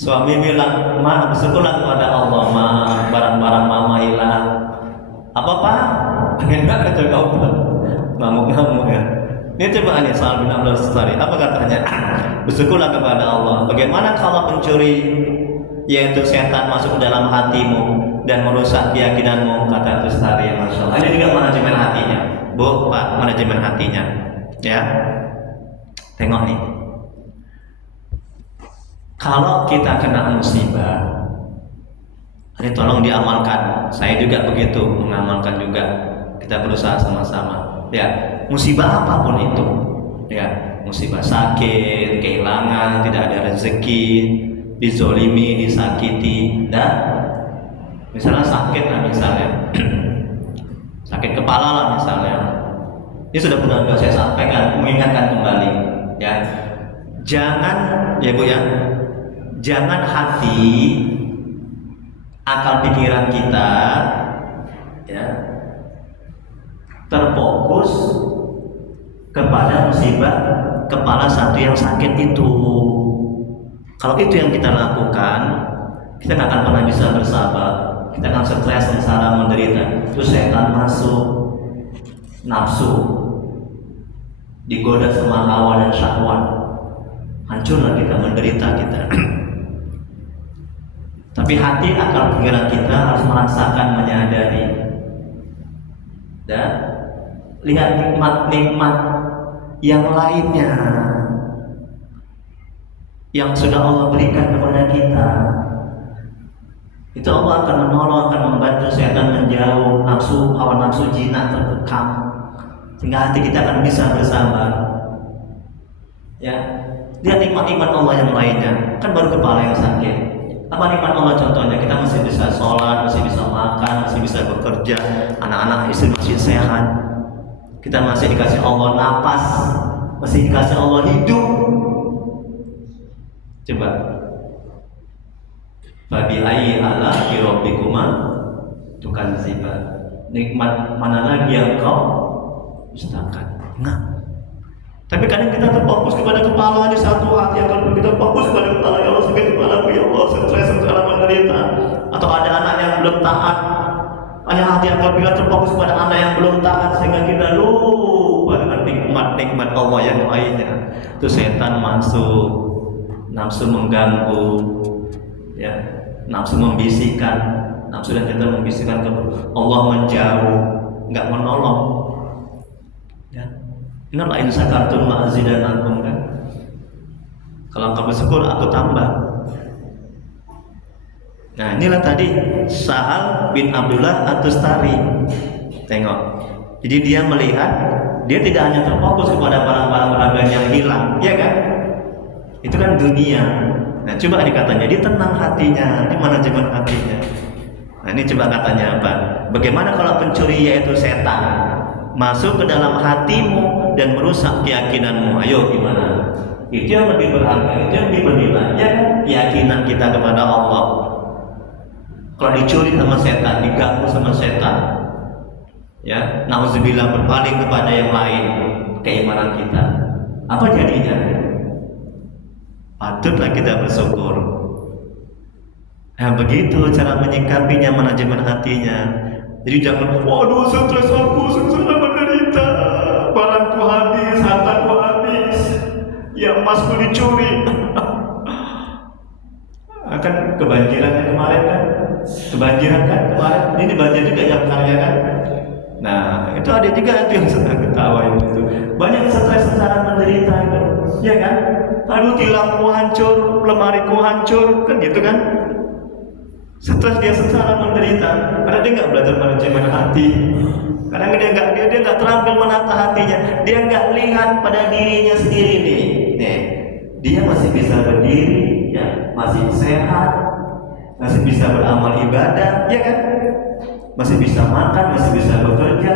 Suami bilang, "Ma, bersyukurlah kepada Allah, Ma, barang-barang mama hilang." Apa Pak? Pengen banget kata kau, ngamuk-ngamuk ya. Ini coba nih Sa'al bin Abdullah At-Tustari, apa katanya? Bersyukurlah kepada Allah. Bagaimana kalau pencuri yaitu setan masuk ke dalam hatimu dan merusak keyakinanmu, kata Tustari. Masya Allah. Ini juga manajemen hatinya, Bu, Pak, manajemen hatinya. Ya, tengok nih. Kalau kita kena musibah, ini tolong diamalkan. Saya juga begitu, mengamalkan juga. Kita berusaha sama-sama. Ya, musibah apapun itu, ya, musibah sakit, kehilangan, tidak ada rezeki, dizolimi, disakiti, dan misalnya sakit lah, misalnya sakit kepala lah misalnya. Ini sudah pernah saya sampaikan, mengingatkan kembali, ya, jangan, ya Bu ya, jangan hati, akal pikiran kita, ya, terfokus kepada musibah kepala satu yang sakit itu. Kalau itu yang kita lakukan, kita nggak akan pernah bisa bersabar. Kita akan stres, sengsara, menderita. Terus setan masuk, nafsu, digoda sama hawa dan syahwat, hancurlah kita, menderita kita. Tapi hati, akal pikiran kita harus merasakan, menyadari, dan lihat nikmat-nikmat yang lainnya yang sudah Allah berikan kepada kita. Itu Allah akan menolong, akan membantu setan menjauh, nafsu, hawa nafsu jinah terkekang, sehingga hati kita akan bisa bersabar. Ya, lihat nikmat-nikmat Allah yang lainnya. Kan baru kepala yang sakit. Apa nikmat Allah contohnya? Kita masih bisa sholat, masih bisa makan, masih bisa bekerja, anak-anak istri masih sehat. Kita masih dikasih Allah napas, masih dikasih Allah hidup. Coba, Fabi ayyi ala'i rabbikuma tukadziban. Nikmat mana lagi yang kau dustakan? Nah, tapi kadang kita terfokus kepada kepala di satu hati, kalau kita fokus kepada kepala, ya Allah sakit kepala, ya Allah stres, sengsara, menderita. Atau ada anak yang belum taat, hanya hati yang kita terfokus kepada anak yang belum taat, sehingga kita lupa dengan nikmat-nikmat Allah yang lainnya. Itu setan masuk, nafsu mengganggu, ya, nafsu membisikkan, nafsu dan kita membisikkan ke Allah, menjauh, nggak menolong. Ya, ingatlah in syakartum la'azidannakum, kan? Kalau engkau bersyukur, aku tambah. Nah, inilah tadi Sa'al bin Abdullah At-Tustari. Tengok. Jadi dia melihat, dia tidak hanya terfokus kepada barang-barang berharga yang hilang, ya kan? Itu kan dunia. Nah, coba dikatanya, dia tenang hatinya, ini manajemen hatinya. Nah, ini coba katanya apa? Bagaimana kalau pencuri yaitu setan masuk ke dalam hatimu dan merusak keyakinanmu? Ayo gimana? Itu yang lebih berharga, itu yang lebih bernilai, ya kan? Keyakinan kita kepada Allah. Kalau dicuri sama setan, diganggu sama setan, ya, nauzubillah, berpaling kepada yang lain, keimanan kita, apa jadinya? Patutlah kita bersyukur. Nah, begitu cara menyikapinya, manajemen hatinya. Jadi jangan, waduh stres aku, sengsara menderita, barangku habis, hartaku habis, ya emasku dicuri. Akan kebanjiran kemarin kan? Kebanjiran kan kemarin? Ini banjir juga yang karya kan? Nah, itu ada juga itu yang sedang ketawa itu. Banyak stres, sengsara menderita itu, ya kan? Aduh tilangku hancur, lemariku hancur, kan gitu kan? Stres, dia sengsara menderita karena dia nggak belajar manajemen hati, karena dia nggak terampil menata hatinya, dia nggak lihat pada dirinya sendiri nih, dia masih bisa berdiri, ya, masih sehat, masih bisa beramal ibadah, ya kan, masih bisa makan, masih bisa bekerja,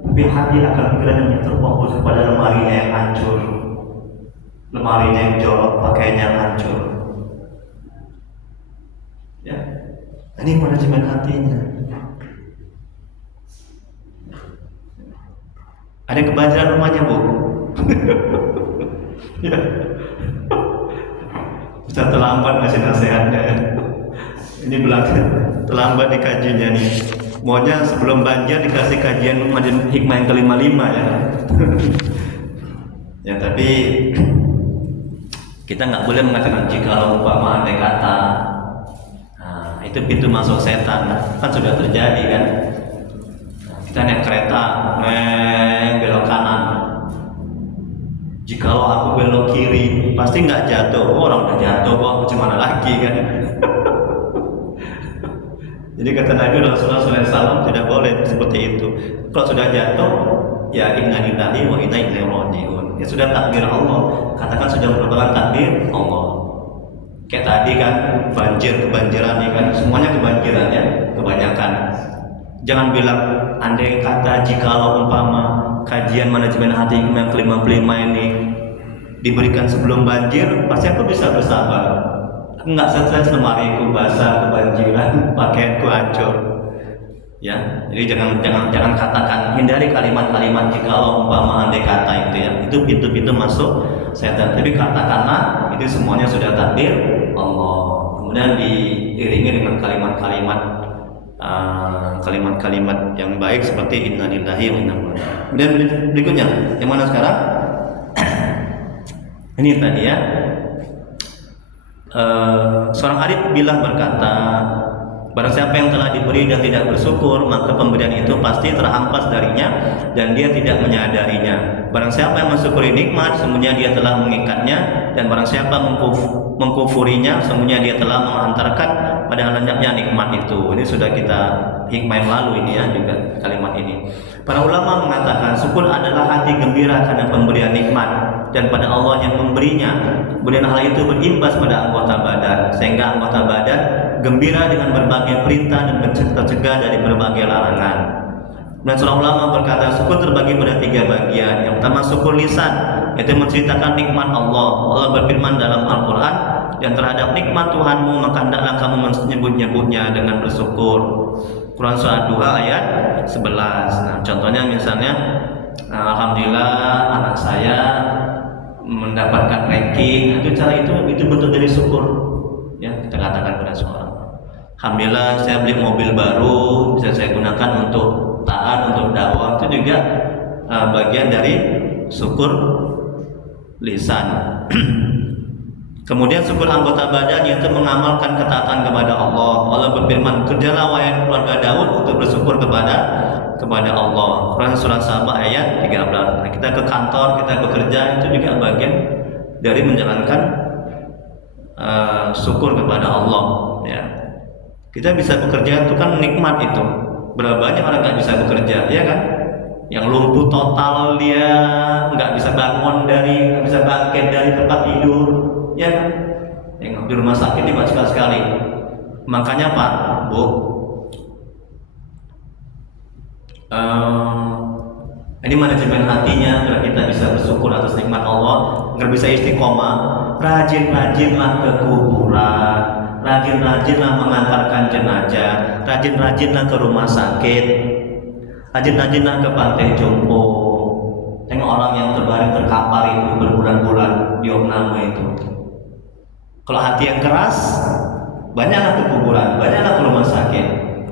tapi hati akan pikirannya terfokus kepada lemarinya yang hancur, lemarinya yang jorok, pakaiannya yang hancur. Ya, ini manajemen hatinya. Ada kebanjiran rumahnya, Bu? Ya. Sudah terlambat ngasih nasihatnya. Ini belakang terlambat dikajinya nih. Maunya sebelum banjir dikasih kajian hikmah yang ke-55 ya. Ya, tapi kita nggak boleh mengatakan jika umpama andai kata. Itu pintu masuk setan, kan sudah terjadi kan. Kita naik kereta, belok kanan, jikalau aku belok kiri pasti nggak jatuh. Orang udah jatuh kok, gimana lagi kan. Jadi kata Nabi Rasulullah SAW tidak boleh seperti itu. Kalau sudah jatuh, ya inna lillahi wa inna ilaihi raji'un. Ya sudah takdir Allah, katakan sudah merupakan takdir Allah. Kayak tadi kan kebanjiran ya kan, semuanya kebanjiran ya, kebanyakan. Jangan bilang andai kata jikalau umpama kajian manajemen hati yang ke-55 ini diberikan sebelum banjir, pasti aku bisa bersabar. Aku nggak stres, lemariku basah, kebanjiran, pakaianku hancur. Ya, jadi jangan katakan, hindari kalimat-kalimat jikalau umpama andai kata itu ya. Itu pintu-pintu masuk setan. Tapi katakanlah itu semuanya sudah takdir Allah. Kemudian diiringi dengan kalimat-kalimat yang baik seperti innalillahi wa inna ilaihi raji'un. Kemudian berikutnya, yang mana sekarang? Ini tadi ya. Seorang arif bilah berkata, barang siapa yang telah diberi dan tidak bersyukur, maka pemberian itu pasti terhampas darinya dan dia tidak menyadarinya. Barang siapa yang mensyukuri nikmat, sesungguhnya dia telah mengikatnya, dan barang siapa mengkufurinya, sesungguhnya dia telah mengantarkan pada lenyapnya nikmat itu. Ini sudah kita hikmah yang lalu ini ya, juga kalimat ini. Para ulama mengatakan syukur adalah hati gembira karena pemberian nikmat dan pada Allah yang memberinya. Kemudian hal itu berimbas pada anggota badan, sehingga anggota badan gembira dengan berbagai perintah dan tercegah dari berbagai larangan. Dan seorang ulama berkata syukur terbagi pada 3 bagian. Yang pertama syukur lisan, yaitu menceritakan nikmat Allah. Allah berfirman dalam Al-Quran, dan terhadap nikmat Tuhanmu maka hendaklah kamu menyebut-nyebutnya dengan bersyukur. Quran Surah 2 ayat 11. Nah, contohnya misalnya, alhamdulillah anak saya mendapatkan ranking. Itu cara itu bentuk dari syukur. Ya, kita katakan pada seorang, alhamdulillah saya beli mobil baru, bisa saya gunakan untuk taat, untuk dakwah. Itu juga bagian dari syukur lisan. Kemudian syukur anggota badan, yaitu mengamalkan ketaatan kepada Allah. Allah berfirman, kerjalah wahai keluarga Daud untuk bersyukur kepada Allah. Quran surah Sabah ayat 13. Nah, kita ke kantor, kita bekerja, itu juga bagian dari menjalankan syukur kepada Allah. Ya, kita bisa bekerja itu kan nikmat itu. Berapa banyak orang nggak bisa bekerja, ya kan? Yang lumpuh total, dia nggak bisa bangun nggak bisa bangkit dari tempat tidur, ya kan? Yang di rumah sakit ini banyak sekali. Makanya Pak, Bu, ini manajemen hatinya agar kita bisa bersyukur atas nikmat Allah, agar bisa istiqomah. Rajin-rajinlah ke kuburan, rajin-rajinlah mengantarkan jenazah, rajin-rajinlah ke rumah sakit, rajin-rajinlah ke pantai jompo. Tengok orang yang terbaring terkapar itu berbulan-bulan di opname itu. Kalau hati yang keras, banyaklah ke kuburan, banyaklah ke rumah sakit.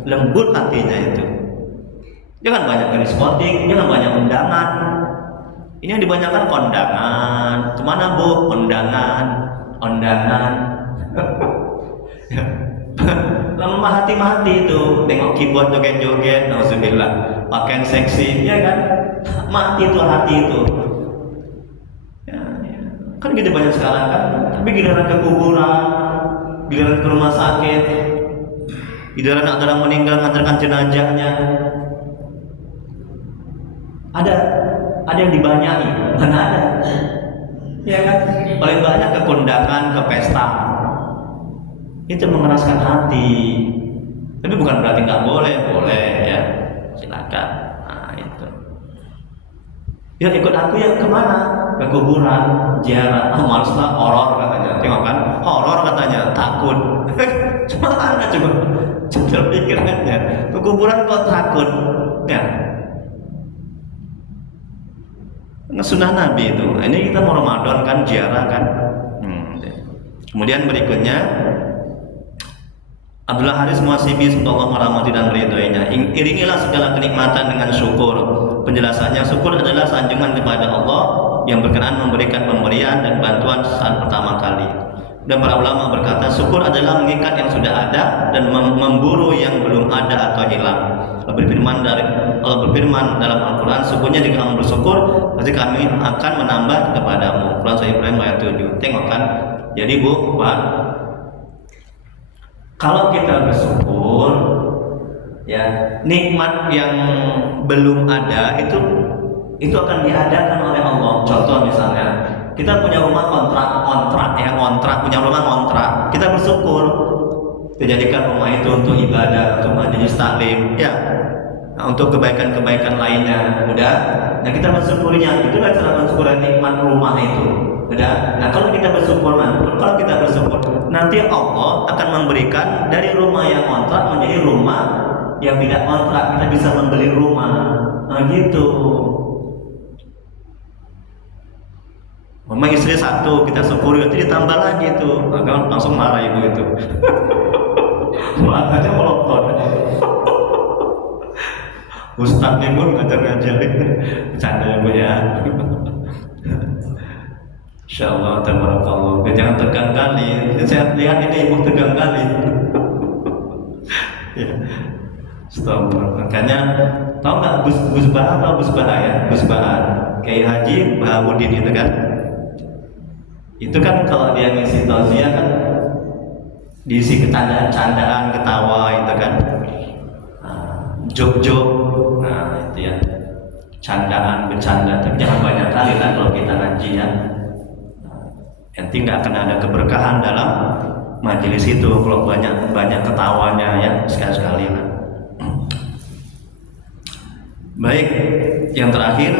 Lembut hatinya itu. Jangan banyak ke diskotik, jangan banyak undangan. Ini yang dibanyakan kondangan. Kemana bu? Undangan. Lemah hati mati itu, tengok keyboard joget-joget, nauzubillah, pakaian seksi, ya kan? Mati itu hati itu. Ya. Kan gitu banyak sekarang kan, tapi giliran ke kuburan, giliran ke rumah sakit, giliran ada orang meninggal ngantarkan jenazahnya, ada yang dibanyaki, mana ada? Ya kan? Paling banyak ke kondangan, ke pesta. Itu mengeraskan hati. Tapi bukan berarti nggak boleh ya, silakan. Nah itu. Ya ikut aku ya kemana? Ke kuburan, ziarah. Males lah, horor katanya. Tengok kan, horor katanya, takut. Cuma anda coba pikirannya. Ke kuburan kok takut? Ya. Sunnah Nabi itu. Ini kita mau Ramadan kan, ziarah kan. Kemudian berikutnya Abdullah Haris Muhasibi sallallahu alaihi dan meridhoinya. Iringilah segala kenikmatan dengan syukur. Penjelasannya, syukur adalah sanjungan kepada Allah yang berkenan memberikan pemberian dan bantuan saat pertama kali. Dan para ulama berkata, syukur adalah mengikat yang sudah ada dan memburu yang belum ada atau hilang. Allah berfirman dalam Al-Quran, sungguhnya jika kamu bersyukur, pasti kami akan menambah kepadamu. Quran Surah Ibrahim ayat 7. Tengok kan. Jadi Bu, Pak, kalau kita bersyukur, ya nikmat yang belum ada itu akan diadakan oleh Allah. Contoh misalnya, kita punya rumah kontrak, punya rumah kontrak, kita bersyukur, dijadikan rumah itu untuk ibadah, untuk majelis taklim, ya, untuk kebaikan-kebaikan lainnya, udah. Nah kita bersyukurnya, itulah cara bersyukur nikmat rumah itu. Udah. Nah kalau kita bersyukur, nanti Allah akan memberikan dari rumah yang kontrak menjadi rumah yang tidak kontrak. Kita bisa membeli rumah. Nah gitu. Rumah istri satu kita syukuri, nanti ditambah lagi tuh. Nah, langsung marah ibu itu. Matanya melotot. Ustadznya pun ngajar-ngajarin. Bercanda ya Bu ya. Insyaallah, tabarakallah. Jangan tegang kali. Saya lihat ini ibu tegang kali. Ya. Astagfirullah. Makanya tahu nggak Gus Bahar atau Gus Bahar ya? Gus Bahar, Kiai Haji Baharudin itu kan? Itu kan kalau dia ngisi tausiah kan diisi candaan, ketawa itu kan. Jok-jok. Nah, itu ya. Candaan, bercanda, tapi jangan banyak kali lah kalau kita ngaji ya. Nanti nggak akan ada keberkahan dalam majelis itu kalau banyak ketawanya ya, sekali-sekali lah. Baik, yang terakhir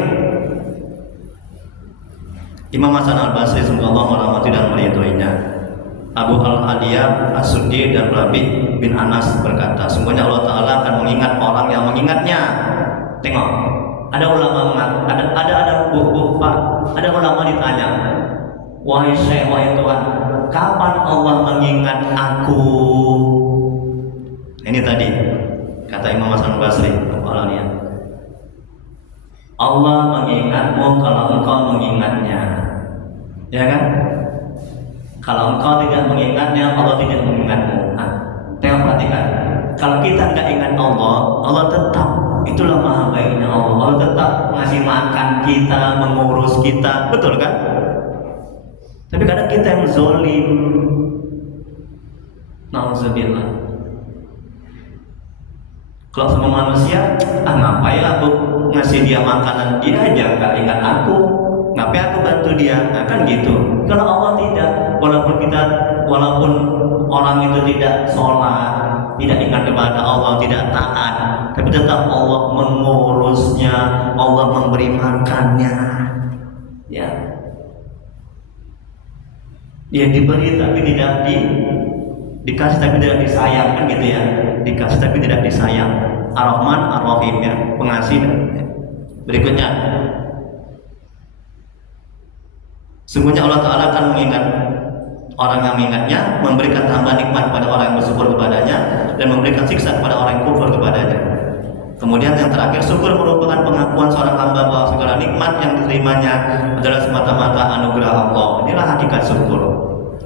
Imam Hasan Al-Basri sallallahu alaihi dan meridhoinya, Abu Al-Hadiyah As-Suddi dan Rabi bin Anas berkata, sungguhnya Allah Ta'ala akan mengingat orang yang mengingatnya. Tengok, ada ulama ada ulama ditanya, wahai Syekh, wahai Tuhan, kapan Allah mengingat aku? Ini tadi kata Imam Hasan Basri, Allah mengingatmu kalau engkau mengingatnya, ya kan? Kalau engkau tidak mengingatnya, Allah tidak mengingatmu. Nah, tengok perhatikan. Kalau kita nggak ingat Allah, Allah tetap, itulah maha baiknya Allah. Allah tetap ngasih makan kita, mengurus kita, betul kan? Tapi kadang kita yang zolim, nauzubillah. Kalau sama manusia, ngapain aku ngasih dia makanan, dia aja nggak ingat aku, ngapain aku bantu dia, nah, kan gitu. Kalau Allah tidak, walaupun orang itu tidak sholat, tidak ingat kepada Allah, tidak taat, tapi tetap Allah mengurusnya, Allah memberi makannya, ya. Dia diberi tapi tidak dikasih tapi tidak disayang, kan gitu ya. Dikasih tapi tidak disayang. Ar-Rahman Ar-Rahim ya, pengasih. Berikutnya, sungguhnya Allah Ta'ala akan mengingat orang yang mengingatnya, memberikan tambahan nikmat kepada orang yang bersyukur kepadanya, dan memberikan siksa kepada orang yang kufur kepadanya. Kemudian yang terakhir, syukur merupakan pengakuan seorang hamba bahwa segala nikmat yang diterimanya adalah semata-mata anugerah Allah. Inilah hakikat syukur.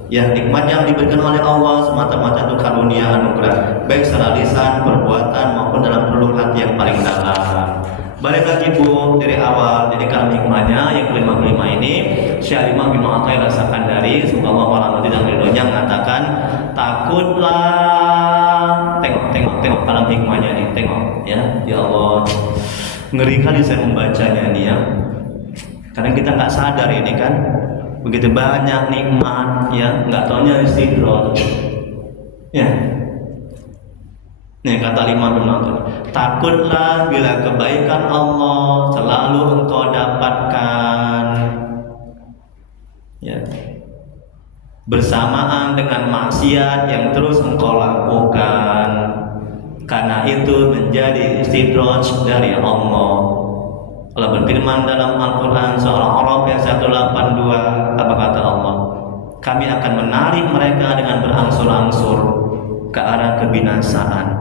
Ya, nikmat yang diberikan oleh Allah semata-mata itu karunia anugerah, baik secara lisan, perbuatan maupun dalam relung hati yang paling dalam. Balik lagi Bu dari awal. Jadi kalau hikmahnya yang kelima ini, Syekh Imam bin Athaillah Sakandari, semoga Allah merahmati dan ridhonya, mengatakan takutlah. Tengok dalam hikmahnya nih, tengok ya. Ya Allah, ngeri kali saya membacanya ini ya. Karena kita nggak sadar ini kan, begitu banyak nikmat ya, nggak taunya istidraj. Ya. Nih kata Imam bin Athaillah, takutlah bila kebaikan Allah selalu engkau dapatkan, ya, bersamaan dengan maksiat yang terus engkau lakukan, karena itu menjadi istidraj dari Allah. Allah berfirman dalam Al-Quran surah Al-A'raf ayat 182, apa kata Allah? Kami akan menarik mereka dengan berangsur-angsur ke arah kebinasaan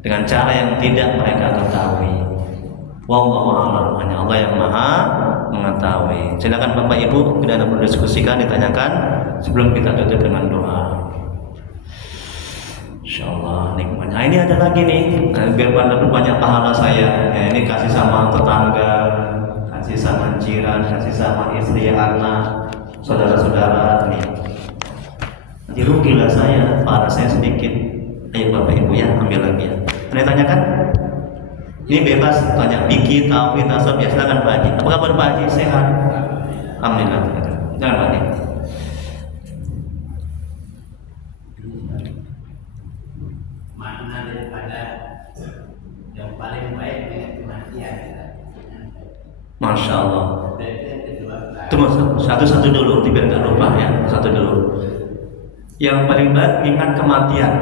dengan cara yang tidak mereka ketahui. Wallahu a'lam, hanya Allah yang Maha mengetahui. Silakan Bapak Ibu, bila ada berdiskusikan, ditanyakan sebelum kita tutup dengan doa. Insyaallah nikmatnya. Nah, ini ada lagi nih, biar pada banyak pahala saya. Ya, ini kasih sama tetangga, kasih sama jiran, kasih sama istri, anak, saudara-saudara nih. Nanti rugilah saya, pahala saya sedikit. Ayo Bapak Ibu ya, ambil lagi ya. Anda tanyakan? Ini bebas tanya fikih, tauhid, nasab, ya silakan Pak Haji. Apa kabar Pak Haji? Sehat? Alhamdulillah. Jangan Pak Haji. Makna daripada yang paling baik dengan kematian. Masya Allah. Dan yang kedua, Tunggu satu-satu dulu, biar nggak lupa ya. Satu dulu. Yang paling baik ingat kematian,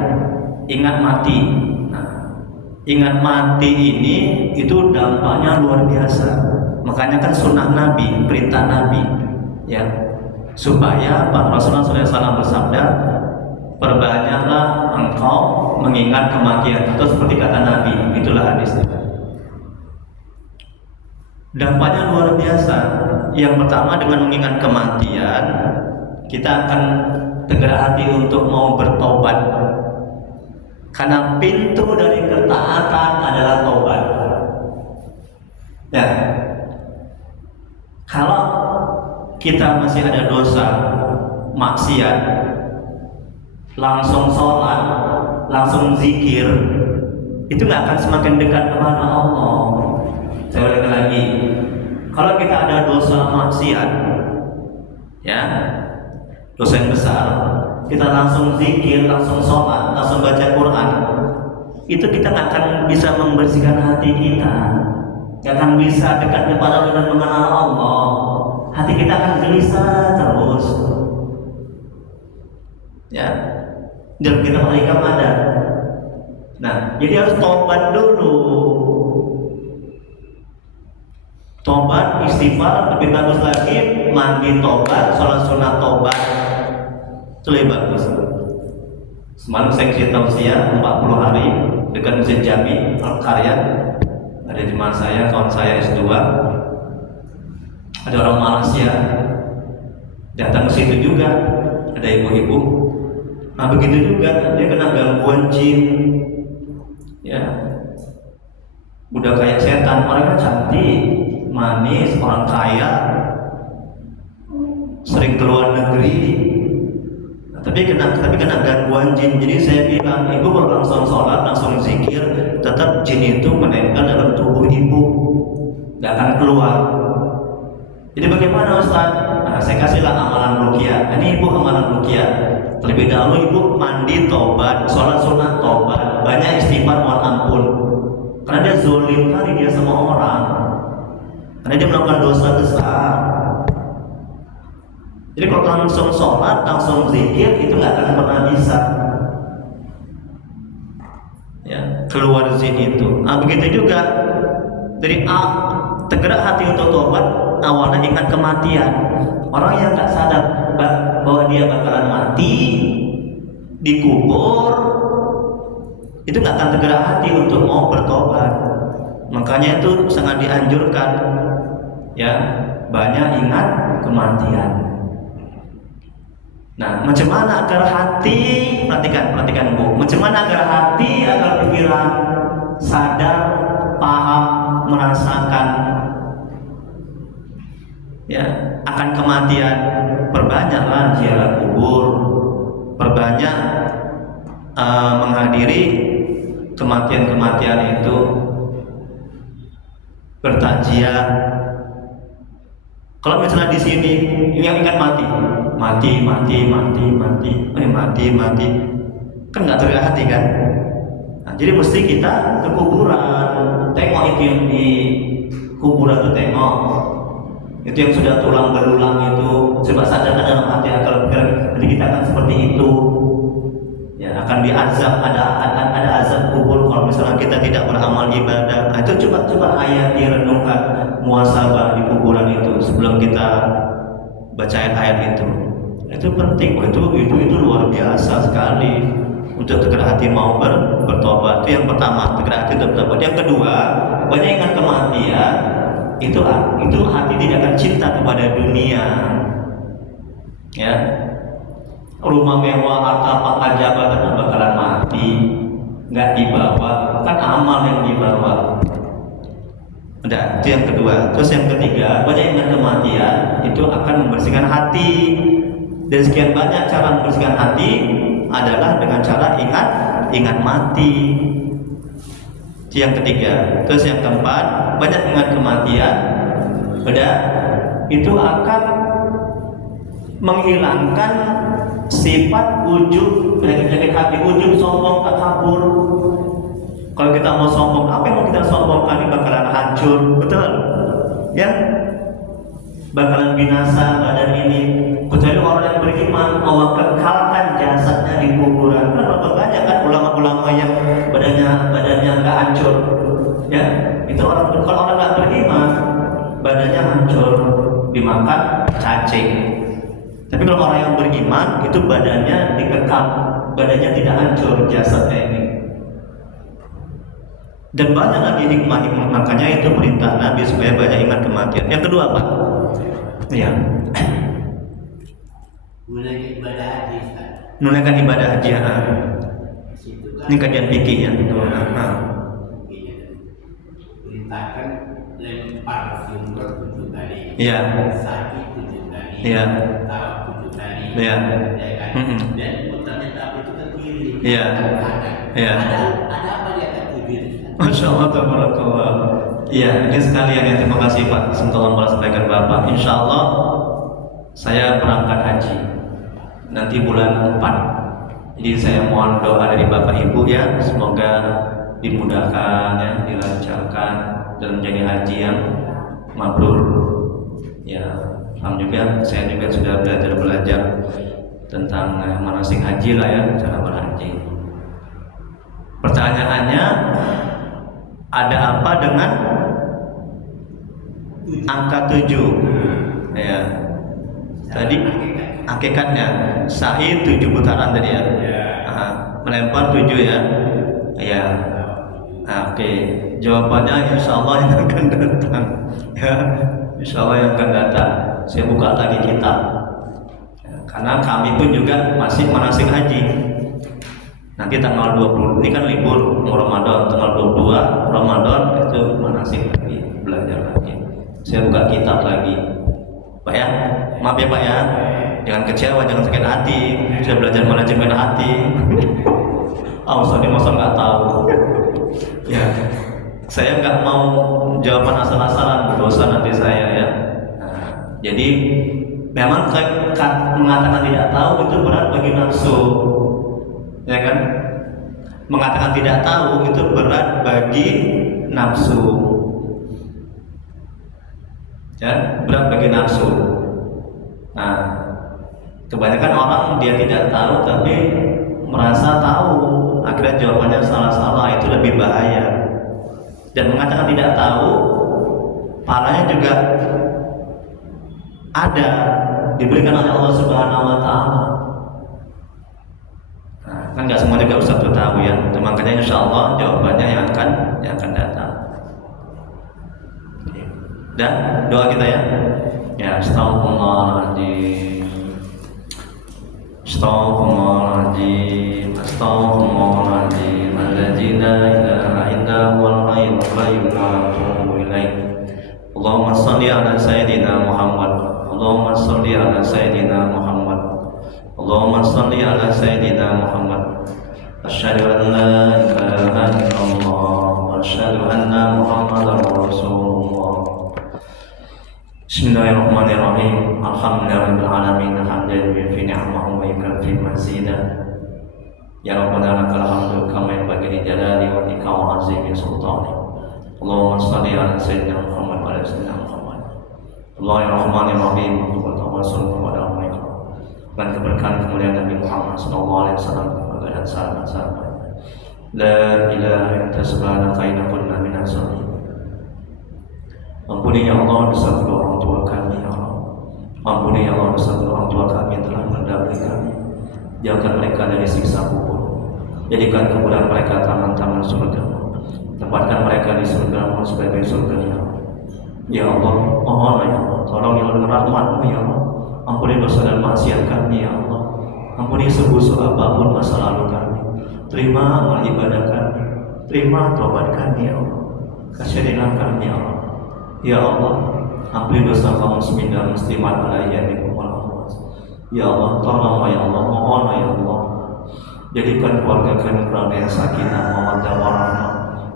ingat mati. Nah, ingat mati ini itu dampaknya luar biasa. Makanya kan sunnah Nabi, perintah Nabi, ya, supaya Pak Rasulullah SAW bersabda, perbanyaklah engkau mengingat kematian. Itu seperti kata Nabi, itulah hadisnya. Dampaknya luar biasa. Yang pertama, dengan mengingat kematian, kita akan tergerak hati untuk mau bertobat. Karena pintu dari ketaatan adalah tobat. Ya. Kalau kita masih ada dosa, maksiat, langsung sholat, langsung zikir, itu nggak akan semakin dekat kepada Allah. Saya ulangi lagi, kalau kita ada dosa maksiat, ya, dosa yang besar, kita langsung zikir, langsung sholat, langsung baca Quran, itu kita nggak akan bisa membersihkan hati kita, nggak akan bisa dekat kepada Allah dan mengenal Allah. Hati kita akan gelisah terus, ya, dan kita mereka ada. Nah, jadi harus tobat dulu. Tobat, istighfar, lebih bagus lagi mandi tobat, sholat sunat tobat, itu lebih bagus. Semalam saya kasih tausiah 40 hari dekat Masjid Jami Al-Karya. Ada jemaah saya, kawan saya S2, ada orang Malaysia datang ke situ juga, ada ibu-ibu. Nah begitu juga dia kena gangguan jin, ya, udah kayak setan. Orangnya cantik, manis, orang kaya, sering keluar negeri, tapi kena gangguan jin. Jadi saya bilang, ibu kalau langsung sholat, langsung zikir, tetap jin itu menempel dalam tubuh ibu, gak akan keluar. Jadi bagaimana Ustaz? Nah, saya kasihlah amalan ruqyah. Ini ibu amalan ruqyah. Terlebih dahulu ibu mandi tobat, sholat sunat tobat, banyak istighfar mohon ampun. Karena dia zolim kali dia sama orang. Karena dia melakukan dosa besar. Jadi kalau langsung sholat, langsung zikir, itu nggak akan pernah bisa, ya, keluar zin itu. Nah begitu juga dari tergerak hati untuk tobat, awalnya ingat kematian. Orang yang nggak sadar bahwa dia bakalan mati, dikubur, itu nggak akan tergerak hati untuk mau bertobat. Makanya itu sangat dianjurkan, ya, banyak ingat kematian. Nah, macam mana agar hati, perhatikan Bu, macam mana agar hati, agar pikiran sadar, paham, merasakan, ya, akan kematian. Perbanyaklah ziarah kubur, perbanyak menghadiri kematian-kematian itu, bertakziah. Kalau misalnya di sini yang ingat mati, kan nggak tergerak hati kan? Nah, jadi mesti kita ke kuburan, tengok itu yang di kuburan itu, tengok itu yang sudah tulang belulang itu, coba sadarkan dalam hati kalau nanti kita akan seperti itu, ya, akan diazab, ada azab kubur kalau misalnya kita tidak beramal ibadah. Nah, itu coba ayat direnungkan, muhasabah di kuburan itu sebelum kita baca ayat itu. Itu penting, itu luar biasa sekali untuk tergerak hati mau bertobat. Itu yang pertama, tergerak hati untuk bertobat. Yang kedua, banyak ingat kematian. Itu hati tidak akan cinta kepada dunia, ya. Rumah mewah, harta, pangkat, jabatan bakalan mati, nggak dibawa, kan amal yang dibawa. Udah, itu yang kedua. Terus yang ketiga, banyak ingat kematian itu akan membersihkan hati. Dan sekian banyak cara membersihkan hati adalah dengan cara ingat mati. Itu yang ketiga. Terus yang keempat, banyak ingat kematian. Udah, itu akan menghilangkan sifat ujub, penyakit hati, ujub, sombong, takabur. Kalau kita mau sombong, apa yang mau kita sombongkan ini bakalan hancur, betul? Ya, bakalan binasa badan ini. Kecuali orang yang beriman, Allah kekalkan jasadnya di kuburan. Berapa banyak kan ulama-ulama yang badannya nggak hancur, ya? Itu kalau orang nggak beriman, badannya hancur, dimakan cacing. Tapi kalau orang yang beriman, itu badannya dikekal, badannya tidak hancur, jasadnya ini. Dan banyak lagi hikmah-hikmah, makanya itu perintah Nabi supaya banyak ingat kematian. Yang kedua apa? Ya. Menunaikan ibadah haji, Ustaz. Menunaikan ibadah haji. Situ kan Ini kajian fikih ya. perintahkan lempar jumroh 7 kali. Iya. Sa'i 7 kali. Iya. Tawaf 7 kali. Iya. Ya kan? Mm-mm. Dan putarnya tawaf itu ke kiri. Iya. Iya. Ada apa di atas bibir? Masya Allah, tabarakallah. Iya, ini sekalian ya, terima kasih Pak. Semoga Allah sampaikan Bapak. Insya Allah saya berangkat haji nanti bulan 4. Jadi saya mohon doa dari Bapak Ibu ya, semoga dimudahkan ya, dilancarkan dan menjadi haji yang mabrur. Ya, alhamdulillah saya juga sudah belajar tentang manasik haji lah ya, cara berhaji. Pertanyaannya, ada apa dengan angka 7? Ya. Tadi hakikatnya sa'i 7 putaran tadi ya. Melempar 7 ya. Ya. Oke. Jawabannya insya Allah yang akan datang. Ya. Insya Allah yang akan datang. Saya buka lagi kitab. Ya, karena kami pun juga masih manasik haji. Nanti tanggal 20, ini kan libur Ramadan, tanggal 22 Ramadan itu manasik lagi, belajar lagi. Saya buka kitab lagi, Pak ya. Maaf ya Pak ya, jangan kecewa, jangan sakit hati. Saya belajar manajemen hati. Ustaz masa nggak tahu. Ya, saya nggak mau jawaban asal-asalan, dosa nanti saya ya. Nah, jadi memang mengatakan tidak tahu itu berat bagi nafsu. Ya kan? Mengatakan tidak tahu itu berat bagi nafsu. Ya, berat bagi nafsu. Nah, kebanyakan orang dia tidak tahu tapi merasa tahu, akhirnya jawabannya salah-salah, itu lebih bahaya. Dan mengatakan tidak tahu, pahalanya juga ada diberikan oleh Allah Subhanahu wa taala. Nah, kan nggak semua juga Ustaz tahu ya. Makanya insya Allah jawabannya yang akan datang. Dan doa kita ya. Ya, astagfirullahaladzim, astagfirullahaladzim, astagfirullahaladzim, alladzi la ilaha illa huwal hayyul qayyum wa atubu ilaih. Allahumma shalli ala sayyidina Muhammad. Allahumma shalli ala sayyidina Muhammad. Allahumma shalli ala sayyidina Muhammad. Asyhadu an la ilaha illallah wa asyhadu anna Muhammadar Rasulullah. Bismillahirrahmanirrahim. Alhamdulillahirabbil alamin. Hamdan yufi ni'amahu wa yukafi mazidah. Ya Rabbana lakal hamdu kama yanbaghi li jalali wa ikram azimi sultani. Allahumma shalli ala sayyidina Muhammad wa ala sayyidina Muhammad. Bismillahirrahmanirrahim. Wa tawassul kepada Allah dan keberkahan kemuliaan Nabi Muhammad sallallahu alaihi wasallam dan sahabat-sahabat. La ilaha illa anta subhanaka inna kunna minaz zalimin. Ampuni ya Allah dosa kedua orang tua kami ya Allah. Ampuni ya Allah dosa kedua orang tua kami yang telah mendahului kami. Jauhkan mereka dari siksa kubur. Jadikan kuburan mereka taman-taman surga. Tempatkan mereka di surga sebagai surga ya Allah. Ya Allah, mohon ya Allah, tolong ya Allah dengan rahmat-Mu ya Allah. Ampuni dosa dan maksiat kami ya Allah. Ampuni sebusuk apapun masa lalu kami. Terima amal ibadah kami. Terima taubat kami ya Allah. Kasihanilah kami ya Allah. Ya Allah, ampuni dosa kaum muslimin dan muslimat alaikum warahmatullahi. Ya Allah, tolong ya Allah, mohon ya Allah. Jadikan keluarga kami keluarga yang sakinah, mawaddah warahmah.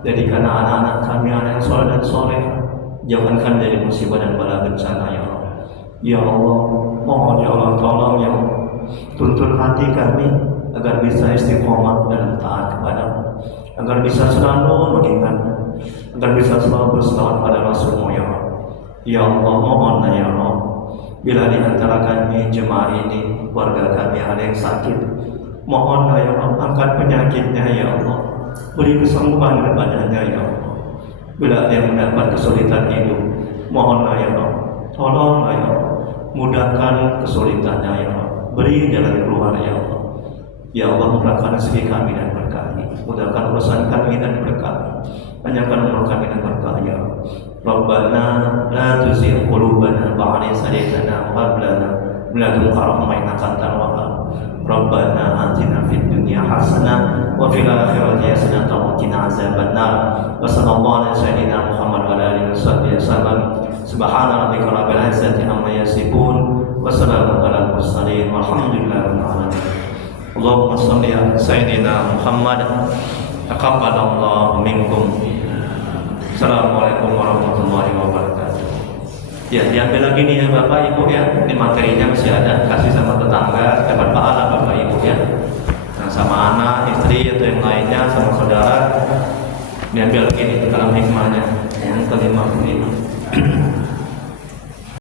Jadikan anak-anak kami anak yang soleh dan soleh. Jauhkan kami dari musibah dan bala bencana ya Allah. Ya Allah, mohon ya Allah, tolong ya Allah. Tuntun hati kami agar bisa istiqomah dalam taat kepada-Mu, agar bisa selalu mengingat, agar bisa selalu berselawat pada Rasul-Mu ya Allah. Ya Allah, mohon ya Allah, bila di antara kami jemaah ini keluarga kami ada yang sakit, mohon ya Allah, angkat penyakitnya ya Allah, beri kesembuhan kepadanya ya Allah. Bila dia mendapat kesulitan hidup, mohon ya Allah, tolong ya Allah, mudahkan kesulitannya ya Allah, beri jalan keluar ya Allah. Ya Allah, mudahkan rezeki kami dan berkahi, mudahkan urusan kami dan berkahi, panjangkan umur kami dan berkahi ya Allah. Rabbana la tuzigh qulubana ba'da idh hadaytana wa hab lana min ladunka rahmah innaka antal wahhab. Rabbana atina fid dunya hasanah wa fil akhirati hasanah wa qina azabannar. Wa sallallahu ala sayyidina Muhammad wa ala alihi wasallam. Subhana rabbika rabbil izzati amma yasifun wa salamun alal mursalin walhamdulillahi rabbil alamin. Allahumma shalli ala sayyidina Muhammad. Taqabbalallahu minkum. Assalamualaikum warahmatullahi wabarakatuh. Ya, diambil lagi nih ya Bapak Ibu ya. Ini materinya masih ada, kasih sama tetangga, dapat pahala Bapak Ibu ya. Nah, sama anak, istri atau yang lainnya, sama saudara. Diambil lagi nih dalam hikmahnya yang ke-55.